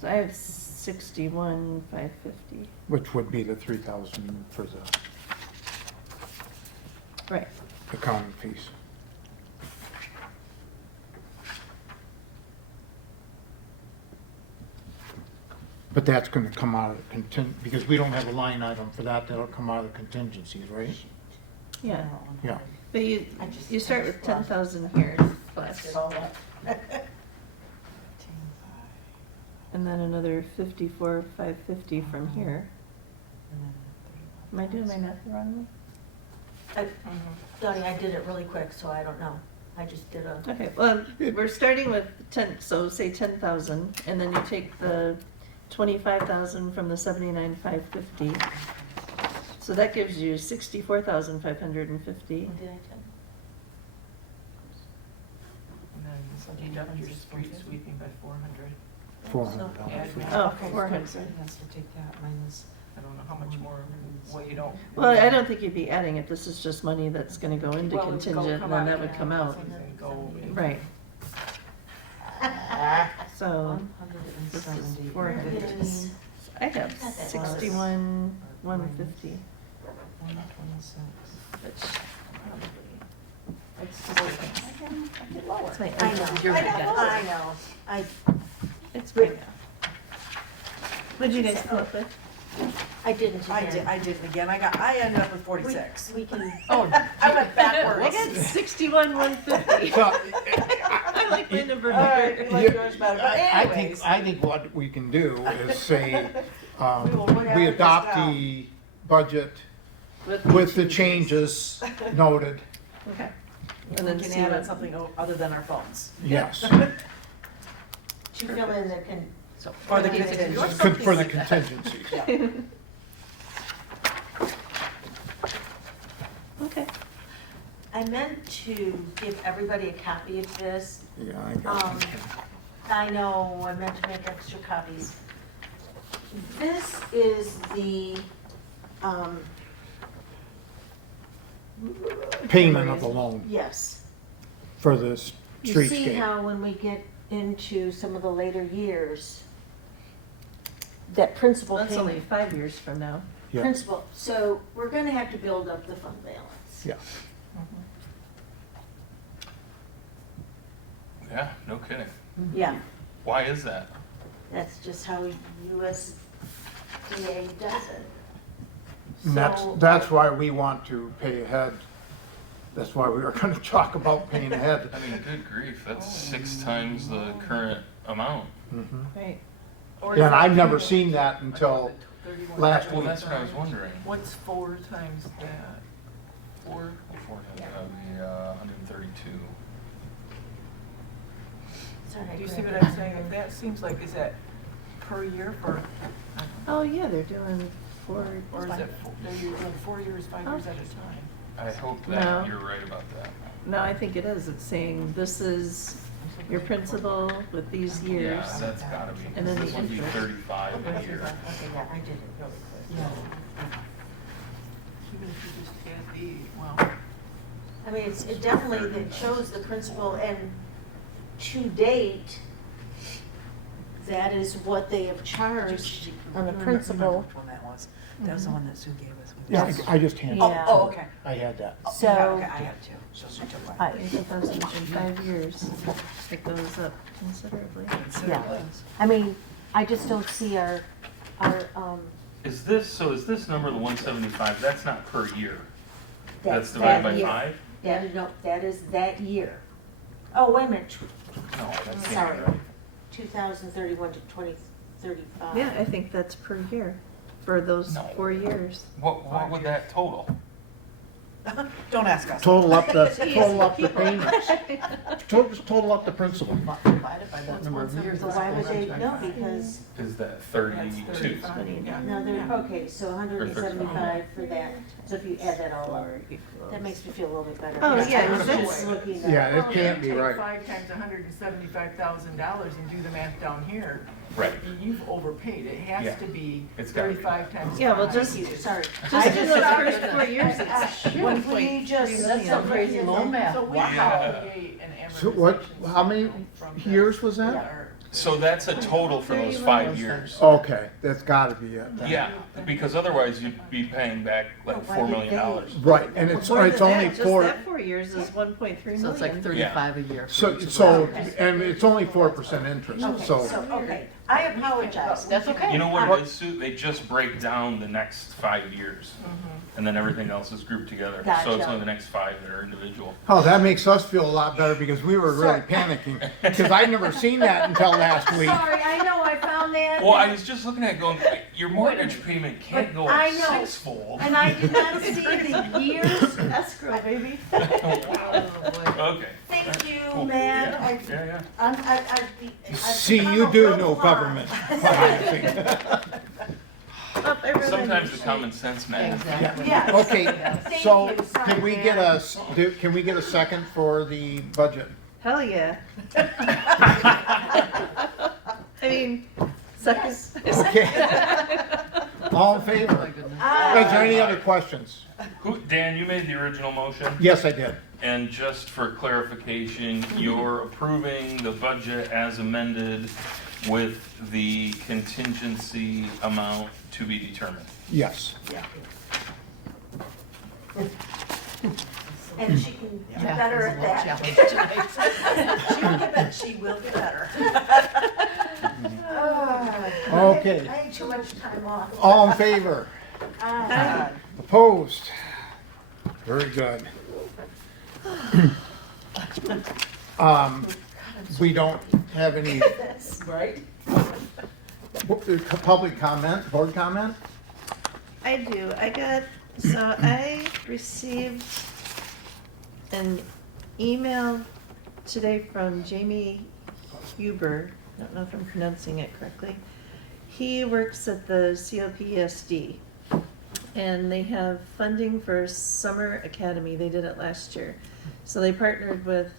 So I have 61,550, Which would be the 3,000 for the right. accounting fees. But that's gonna come out of because we don't have a line item for that, that'll come out of contingencies, right? Yeah, Yeah. but you, I just- you start I with just lost 10,000 here Let's plus, get all that. and then another 54,550 from here. Am I doing my math wrong? Donnie, I did it really quick, so I don't know. I just did a, Okay, well, we're starting with 10, so say 10,000, and then you take the 25,000 from the 79,550. So that gives you 64,550. what did I tell And then so deduct your street sweeping by 400. $400. Oh, Okay, 400. so it has to take that minus, I don't know how much more, well, you don't. Well, I don't think you'd be adding it, this is just money that's gonna go into Well, it would go- contingent, come and then out, that would yeah, come out. and then go in. Right, so, 170. this is 450. Yes. I have Not that 61, 150, 126. which probably, It's just, I did lower. it's my, I know, your I guess. know, I know. It's my math. What'd you guys come up with? I didn't I again. did again, I ended up with 46. We can, Oh, I went backwards. I got 61, 150. So, I like my number All right, bigger. you like yours better, but anyways. I think what we can do is say, We will put we this adopt down. the budget with the changes noted, Okay. And And then then we see can add on what, something other than our phones. yes, to fill in the So. Or the Okay, so contingency. yours- Con- for the contingencies. Yeah. okay. I meant to give everybody a copy of this. Yeah, I got it. I know, I meant to make extra copies. This is the, Payment of the loan yes. for this You see streetscape. how when we get into some of the later years, that principal That's only payment, 5 years from now. Yeah. principal, so we're gonna have to build up the fund balance. Yeah, Yeah, no kidding. Yeah, Why is that? that's just how USDA does it. and So- that's why we want to pay ahead. That's why we were gonna talk about paying ahead. I mean, good grief, that's 6 times the current amount. Mhm. Right. Or Yeah, is and that I've never kind of- seen that until 31. last Well, week. that's what I was wondering. What's 4 times that? 4? Before that would be 132. Sorry, I Do you see grabbed what I'm it. saying? If that seems like, is that per year for, Oh, yeah, they're doing 4. or is it, they're doing 4 years, 5 years at a time? I hope No. that you're right about that. No, I think it is. It's saying this is your principal with these years. Yeah, that's gotta be. And then This the would be interest. 35 a Okay, year. yeah, I did it really quick. Even if you just add the, well, I mean, it definitely, it shows the principal, and to date, that is what they have charged on the Remember principal. which one that was? That was the one that Sue gave us. Yeah, I just handed it. Yeah. Oh, okay. I had that. Oh, So- yeah, okay, I have two, so she took one. I- In 5 years, it goes up considerably. Considerably. I mean, I just don't see our, Is this number, the 175, that's not per year? That's that divided by year. 5? No, that is that year. Oh, wait a minute, No, that can't be Sorry. right. 2031 to 2035. Yeah, I think that's per year for those No. 4 years. What would that total? Don't ask us. Total up the payments. Just total up the principal. Divided by that number of years. So why would they, no, because, Is that that's 32? 35, yeah. no, they're, okay, so 175 for that, so if you add that all up, that makes me feel a little bit better. Oh, yeah, I was no just way. looking at. Yeah, it can't be Take right. 5 times $175,000 and do the math down here. Right. You've overpaid. It Yeah. has to be It's gotta be. 35 times. Yeah, well, 5. just- Thank you, sorry. Just in those first 4 years, it's When we just. That's some crazy loan math. So we Wow. create an So what, amortization how many schedule from this. years was that? Or- So that's a total for those 5 years. Okay, that's gotta be it. then. Yeah, because otherwise you'd be paying back like $4 million. Right, and it's More only than that, four, Just that 4 years is 1.3 million. So it's like 35 a year. for so, each of so, those. and it's only 4% interest, Okay, so. so, okay, I apologize. That's okay. You know what it is, Sue? They just break down the next 5 years. And then everything else is grouped together. So it's Gotcha. only the next 5 that are individual. Oh, that makes us feel a lot better because we were really panicking. Because I'd never seen that until last week. Sorry, I know, I found that. Well, I was just looking at it going, your mortgage payment can't go I up know. sixfold. And I did not see the years. Escrow, baby. Wow. Oh, boy. Okay. Thank you, Cool. man. Yeah. I've See, become you a do real know mom. government financing. Up everything. Sometimes the common sense man. Exactly. Yes. Okay, Thank so you. Sorry, can we get can we get a second for the budget? Hell yeah. I mean, second. Okay. All in favor? My goodness. Is there any other questions? Dan, you made the original motion, Yes, I did. and just for clarification, you're approving the budget as amended with the contingency amount to be determined. Yes. Yeah. And she can do Yeah, better it's a at little that. challenge tonight. She will get better. Okay. I had too much time off. All in favor? Ah. Opposed? Very good. We don't have any Right? public comment, board comment? I do. I received an email today from Jamie Huber. I don't know if I'm pronouncing it correctly. He works at the COPSD, and they have funding for summer academy. They did it last year. So they partnered with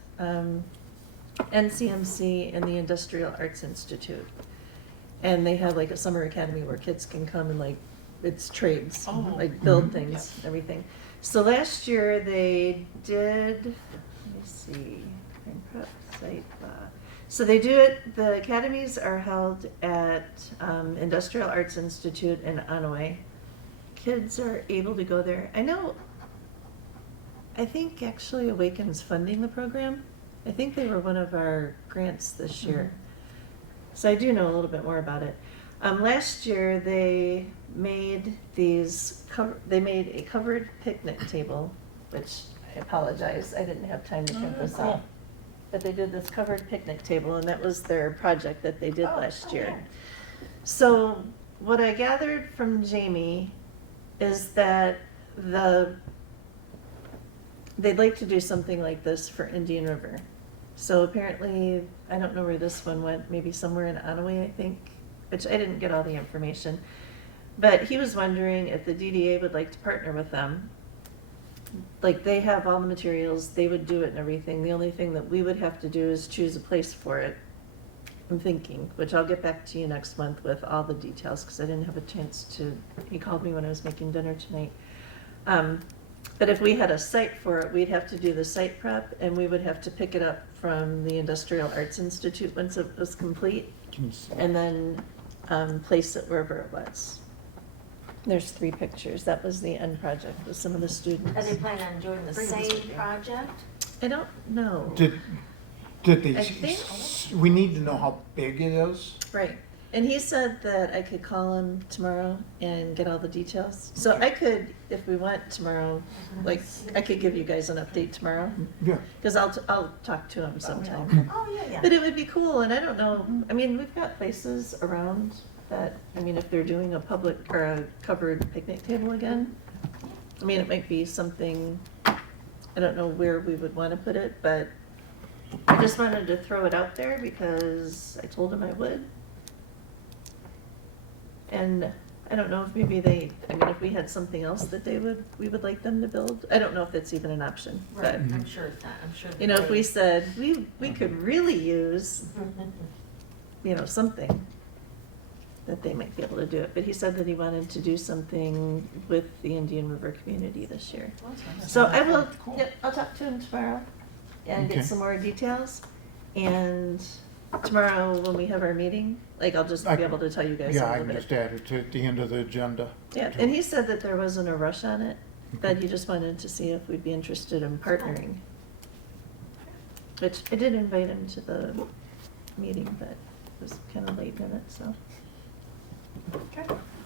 NCMC and the Industrial Arts Institute. And they have like a summer academy where kids can come and like, it's trades, Oh. like build things, everything. So last year they did, let me see, site, so they do it, the academies are held at Industrial Arts Institute in Onaway. Kids are able to go there. I think actually Awaken's funding the program. I think they were one of our grants this year. So I do know a little bit more about it. Last year they made they made a covered picnic table, which I apologize, I didn't have time to print this out. But they did this covered picnic table, and that was their project that they did last year. So what I gathered from Jamie is that they'd like to do something like this for Indian River. So apparently, I don't know where this one went, maybe somewhere in Onaway, I think, which I didn't get all the information. But he was wondering if the DDA would like to partner with them. Like, they have all the materials, they would do it and everything. The only thing that we would have to do is choose a place for it, I'm thinking, which I'll get back to you next month with all the details, because I didn't have a chance to, he called me when I was making dinner tonight. But if we had a site for it, we'd have to do the site prep, and we would have to pick it up from the Industrial Arts Institute once it was complete, and then place it wherever it was. There's 3 pictures. That was the end project with some of the students. Are they planning on doing the Bring this same with you. project? I don't know. Did they, I think- we need to know how big it is? Right. And he said that I could call him tomorrow and get all the details. So I could, if we want tomorrow, like, I could give you guys an update tomorrow, Yeah. because I'll talk to him sometime. Oh, yeah, But yeah. it would be cool, and I don't know, I mean, we've got places around that, I mean, if they're doing a public, or a covered picnic table again, I mean, it might be something, I don't know where we would want to put it, but I just wanted to throw it out there because I told him I would. And I don't know if maybe if we had something else that we would like them to build. I don't know if that's even an option, Right, but, I'm sure it's not, I'm sure. you know, if we said, we could really use, something, that they might be able to do it. But he said that he wanted to do something with the Indian River community this year. So I will, I'll talk to him tomorrow and Okay. get some more details. And tomorrow, when we have our meeting, like, I'll just be able to tell you guys a Yeah, I little can bit. just add it to the end of the agenda. Yeah, and he said that there wasn't a rush on it, that he just wanted to see if we'd be interested in partnering. Which, I did invite him to the meeting, but it was kind of late minute, so.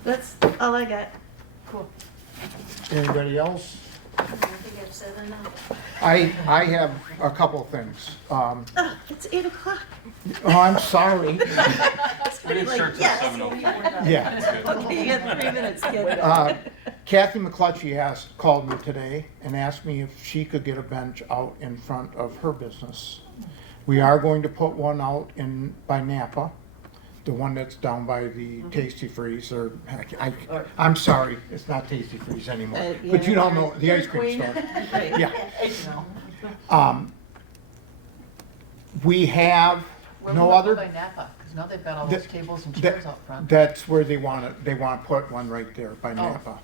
That's all I got. Cool. Anybody else? I think I've said enough. I have a couple of things. Oh, it's 8:00. Oh, I'm sorry. We didn't Like, start till yes. 7:03. Yeah. That's good. Okay, you got 3 minutes, kid. Kathy McClutchy called me today and asked me if she could get a bench out in front of her business. We are going to put one out by Napa, the one that's down by the Tasty Freeze, or, I'm sorry, it's not Tasty Freeze anymore. But you don't know, the ice cream store. Right. Yeah. No. We have no other. By Napa, because now they've got all That- those tables and that- chairs out front. That's where they want it, they want to put one right there by Oh. Napa.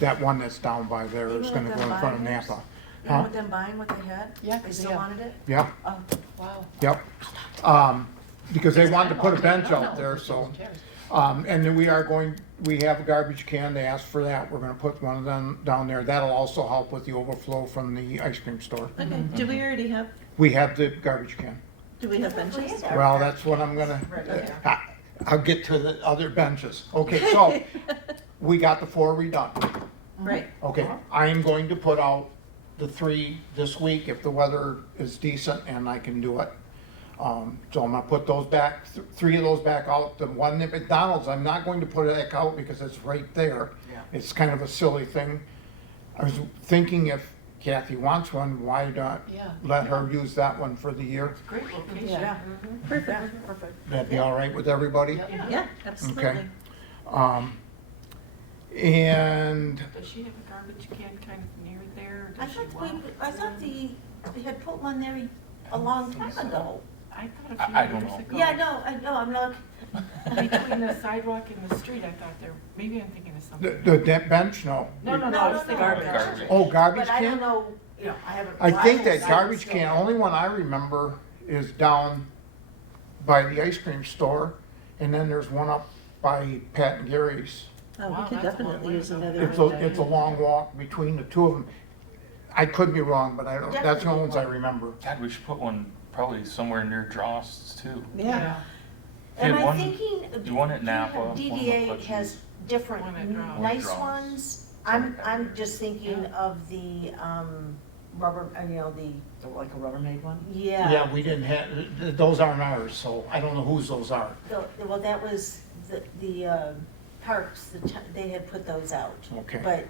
That one that's down by there is Even gonna with go in them front of buying yours? Napa. Even Huh? with them buying what they had? Yeah, They 'cause still they- wanted it? Yeah, Oh, Wow. yep. because they wanted to put a bench out there, so. And then we have a garbage can, they asked for that, we're gonna put one of them down there. That'll also help with the overflow from the ice cream store. Okay, do we already have, We have the garbage can. do we have benches? Well, that's what I'm gonna, I'll get to the other benches. Okay, so, we got the 4 redone. Right, Okay, I am going to put out the 3 this week if the weather is decent and I can do it. So I'm gonna put those back, 3 of those back out. The one at McDonald's, I'm not going to put it back out because it's right there. Yeah. It's kind of a silly thing. I was thinking if Kathy wants one, why not Yeah. let her use that one for the year? Great location. Yeah, perfect, perfect. That'd be all right with everybody? yeah, absolutely. And Does she have a garbage can kind of near there? I Does she thought want? I thought we had put one there a long time ago. I thought I a few don't years know. ago. Yeah, I know, I'm not, Between the sidewalk and the street, I thought there, maybe I'm thinking of something. the bench, no. No, No, it's the no, garbage. Garbage. Oh, garbage but I don't can? know, you know, I haven't. I think that haven't garbage seen can, it. only one I remember is down by the ice cream store, and then there's one up by Pat and Gary's. Oh, Wow, we could that's a long definitely way use to go. another. It's a long walk between the 2 of them. I could be wrong, but I don't, that's the only ones I remember. God, we should put one probably somewhere near Drost's too. Yeah, Am Had I one- thinking? do one at do you have- Napa, one at DDA Hutchins. has different One at Drost's. nice Drost's. ones. I'm just thinking of the, rubber, you know, Like a Rubbermaid one? Yeah, we didn't have, those aren't ours, so I don't know whose those are. Well, that was the parks, they had put those out. Okay. But,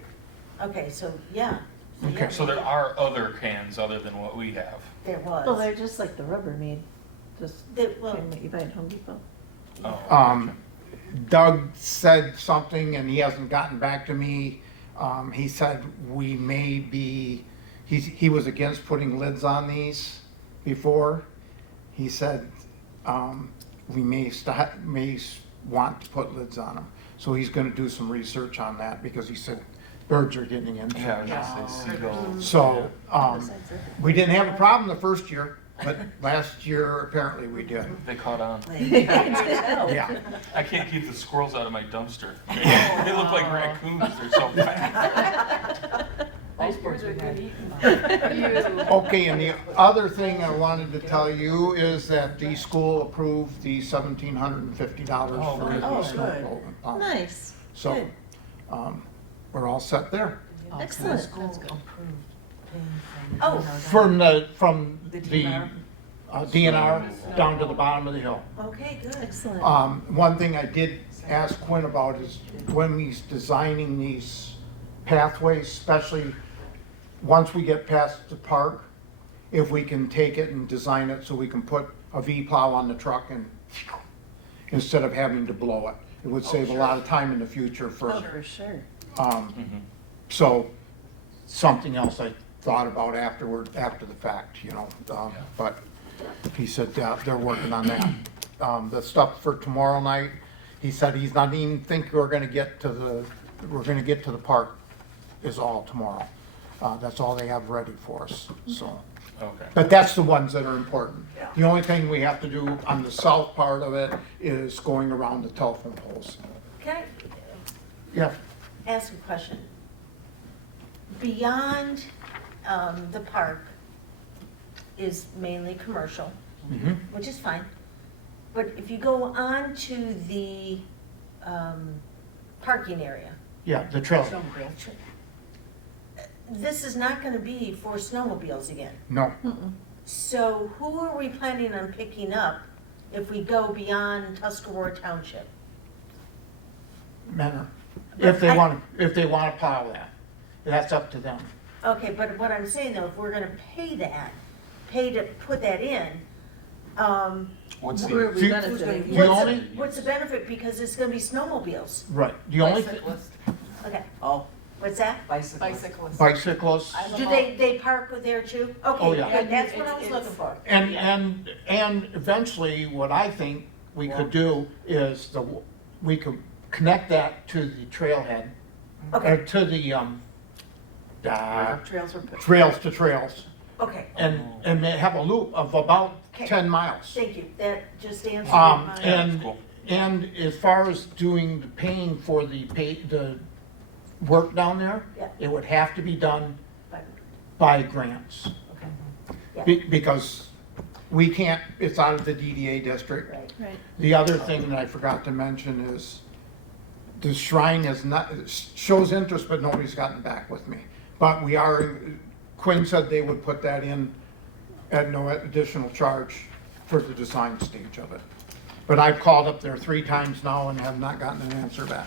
okay, so, yeah. Okay. So there are other cans other than what we have. There was. well, they're just like the Rubbermaid, just Well, can that you buy at Home Depot. Oh, Doug said something and he hasn't gotten back to me. He said we may be, he was against putting lids on these before. He said, we may want to put lids on them. So he's gonna do some research on that because he said birds are getting into Yeah, I it. was gonna say seagulls. So, Besides that. we didn't have a problem the first year, but last year apparently we did. They caught on. Yeah. I can't keep the squirrels out of my dumpster. They look like raccoons, they're so fat. Those birds are good eating. Okay, and the other thing I wanted to tell you is that the school approved the $1,750 Oh, for good. the Oh, snow good. plow. Nice, So, good. we're all set there. Excellent. School approved paying Oh. From The the DNR? DNR down to the bottom of the hill. okay, good. Excellent. One thing I did ask Quinn about is when he's designing these pathways, especially once we get past the park, if we can take it and design it so we can put a V-plow on the truck and instead of having to blow it. It would save a lot of time in the future Oh, for, for sure. so something else I thought about afterward, after the fact, you know, but he said they're working on that. The stuff for tomorrow night, he said he's not even think we're gonna get to the park is all tomorrow. That's all they have ready for us, so. Okay. But that's the ones that are important. The only thing we have to do on the south part of it is going around the telephone poles. Can I Yeah, ask a question? Beyond the park is mainly commercial, which is fine. But if you go on to the parking area, yeah, the trail, Snowmobile. this is not gonna be for snowmobiles again. no. So who are we planning on picking up if we go beyond Tuscarora Township? Manner. If they want to plow that, that's up to them. Okay, but what I'm saying though, if we're gonna pay to put that in, What's Where are the, we The benefiting? The only- what's the benefit? Because it's gonna be snowmobiles. Right, the only Bicyclist, Okay, Oh, what's that? bicycles. bicyclist. bicyclists, Do they park there too? Oh, Okay, yeah. good, that's what I was It's- looking for. and eventually, what I think we could do is we could connect that to the trailhead, or Okay, to the, Trails are. trails to trails, okay, and have a loop of about Okay. 10 miles. Thank you, that just answered Um, my. Yeah, and, that's cool. and as far as doing the paying for the work down there, Yeah. it would have to be done But- by grants. Yeah. Because we can't, it's out of the DDA district. Right. Right. The other thing that I forgot to mention is the shrine is not, shows interest, but nobody's gotten back with me. But we are, Quinn said they would put that in at no additional charge for the design stage of it. But I've called up there 3 times now and have not gotten an answer back.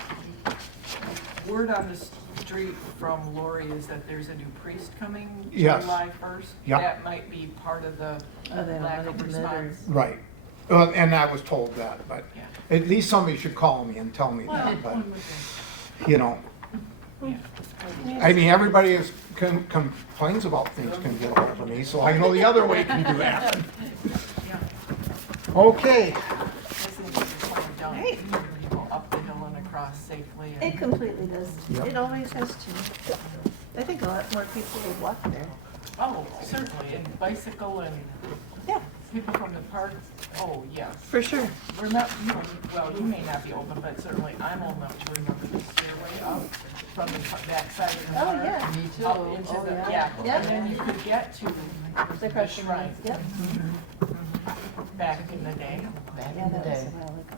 Word on the street from Lori is that there's a new priest coming Yes. July 1st. Yeah. That might be part of the Oh, they don't lack wanna of commit or- response. Right. And I was told that, but Yeah. at least somebody should call me and tell me that, but, you know. Yeah. I mean, everybody complains about things can get hold of me, so I know the other way can do that. Okay, This is just when we're done. Right. You go up the hill and across safely. It completely does. Yep. It always has to. I think a lot more people would walk there. Oh, certainly, and bicycle and Yeah, people from the park, oh, yes. for sure. Remember, well, you may not be old enough, but certainly I'm old enough to remember the stairway up from the backside of the park. Oh, yeah. Me too. Up into Oh, the, yeah. yeah, and then you could get to The the crushing shrine ones, yep. back in the day. Back Yeah, in the that was day. a while ago.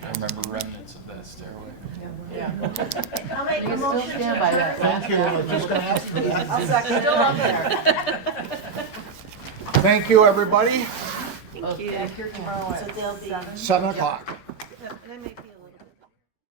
I remember remnants of that stairway. Yeah. I'll make You a can still motion stand to by adjourn. that. thank you, I was just gonna ask for that. I'll second. Still up there. Thank you, everybody, Thank you. Back here tomorrow So at they'll be. 7. 7 o'clock. Yep, and I might be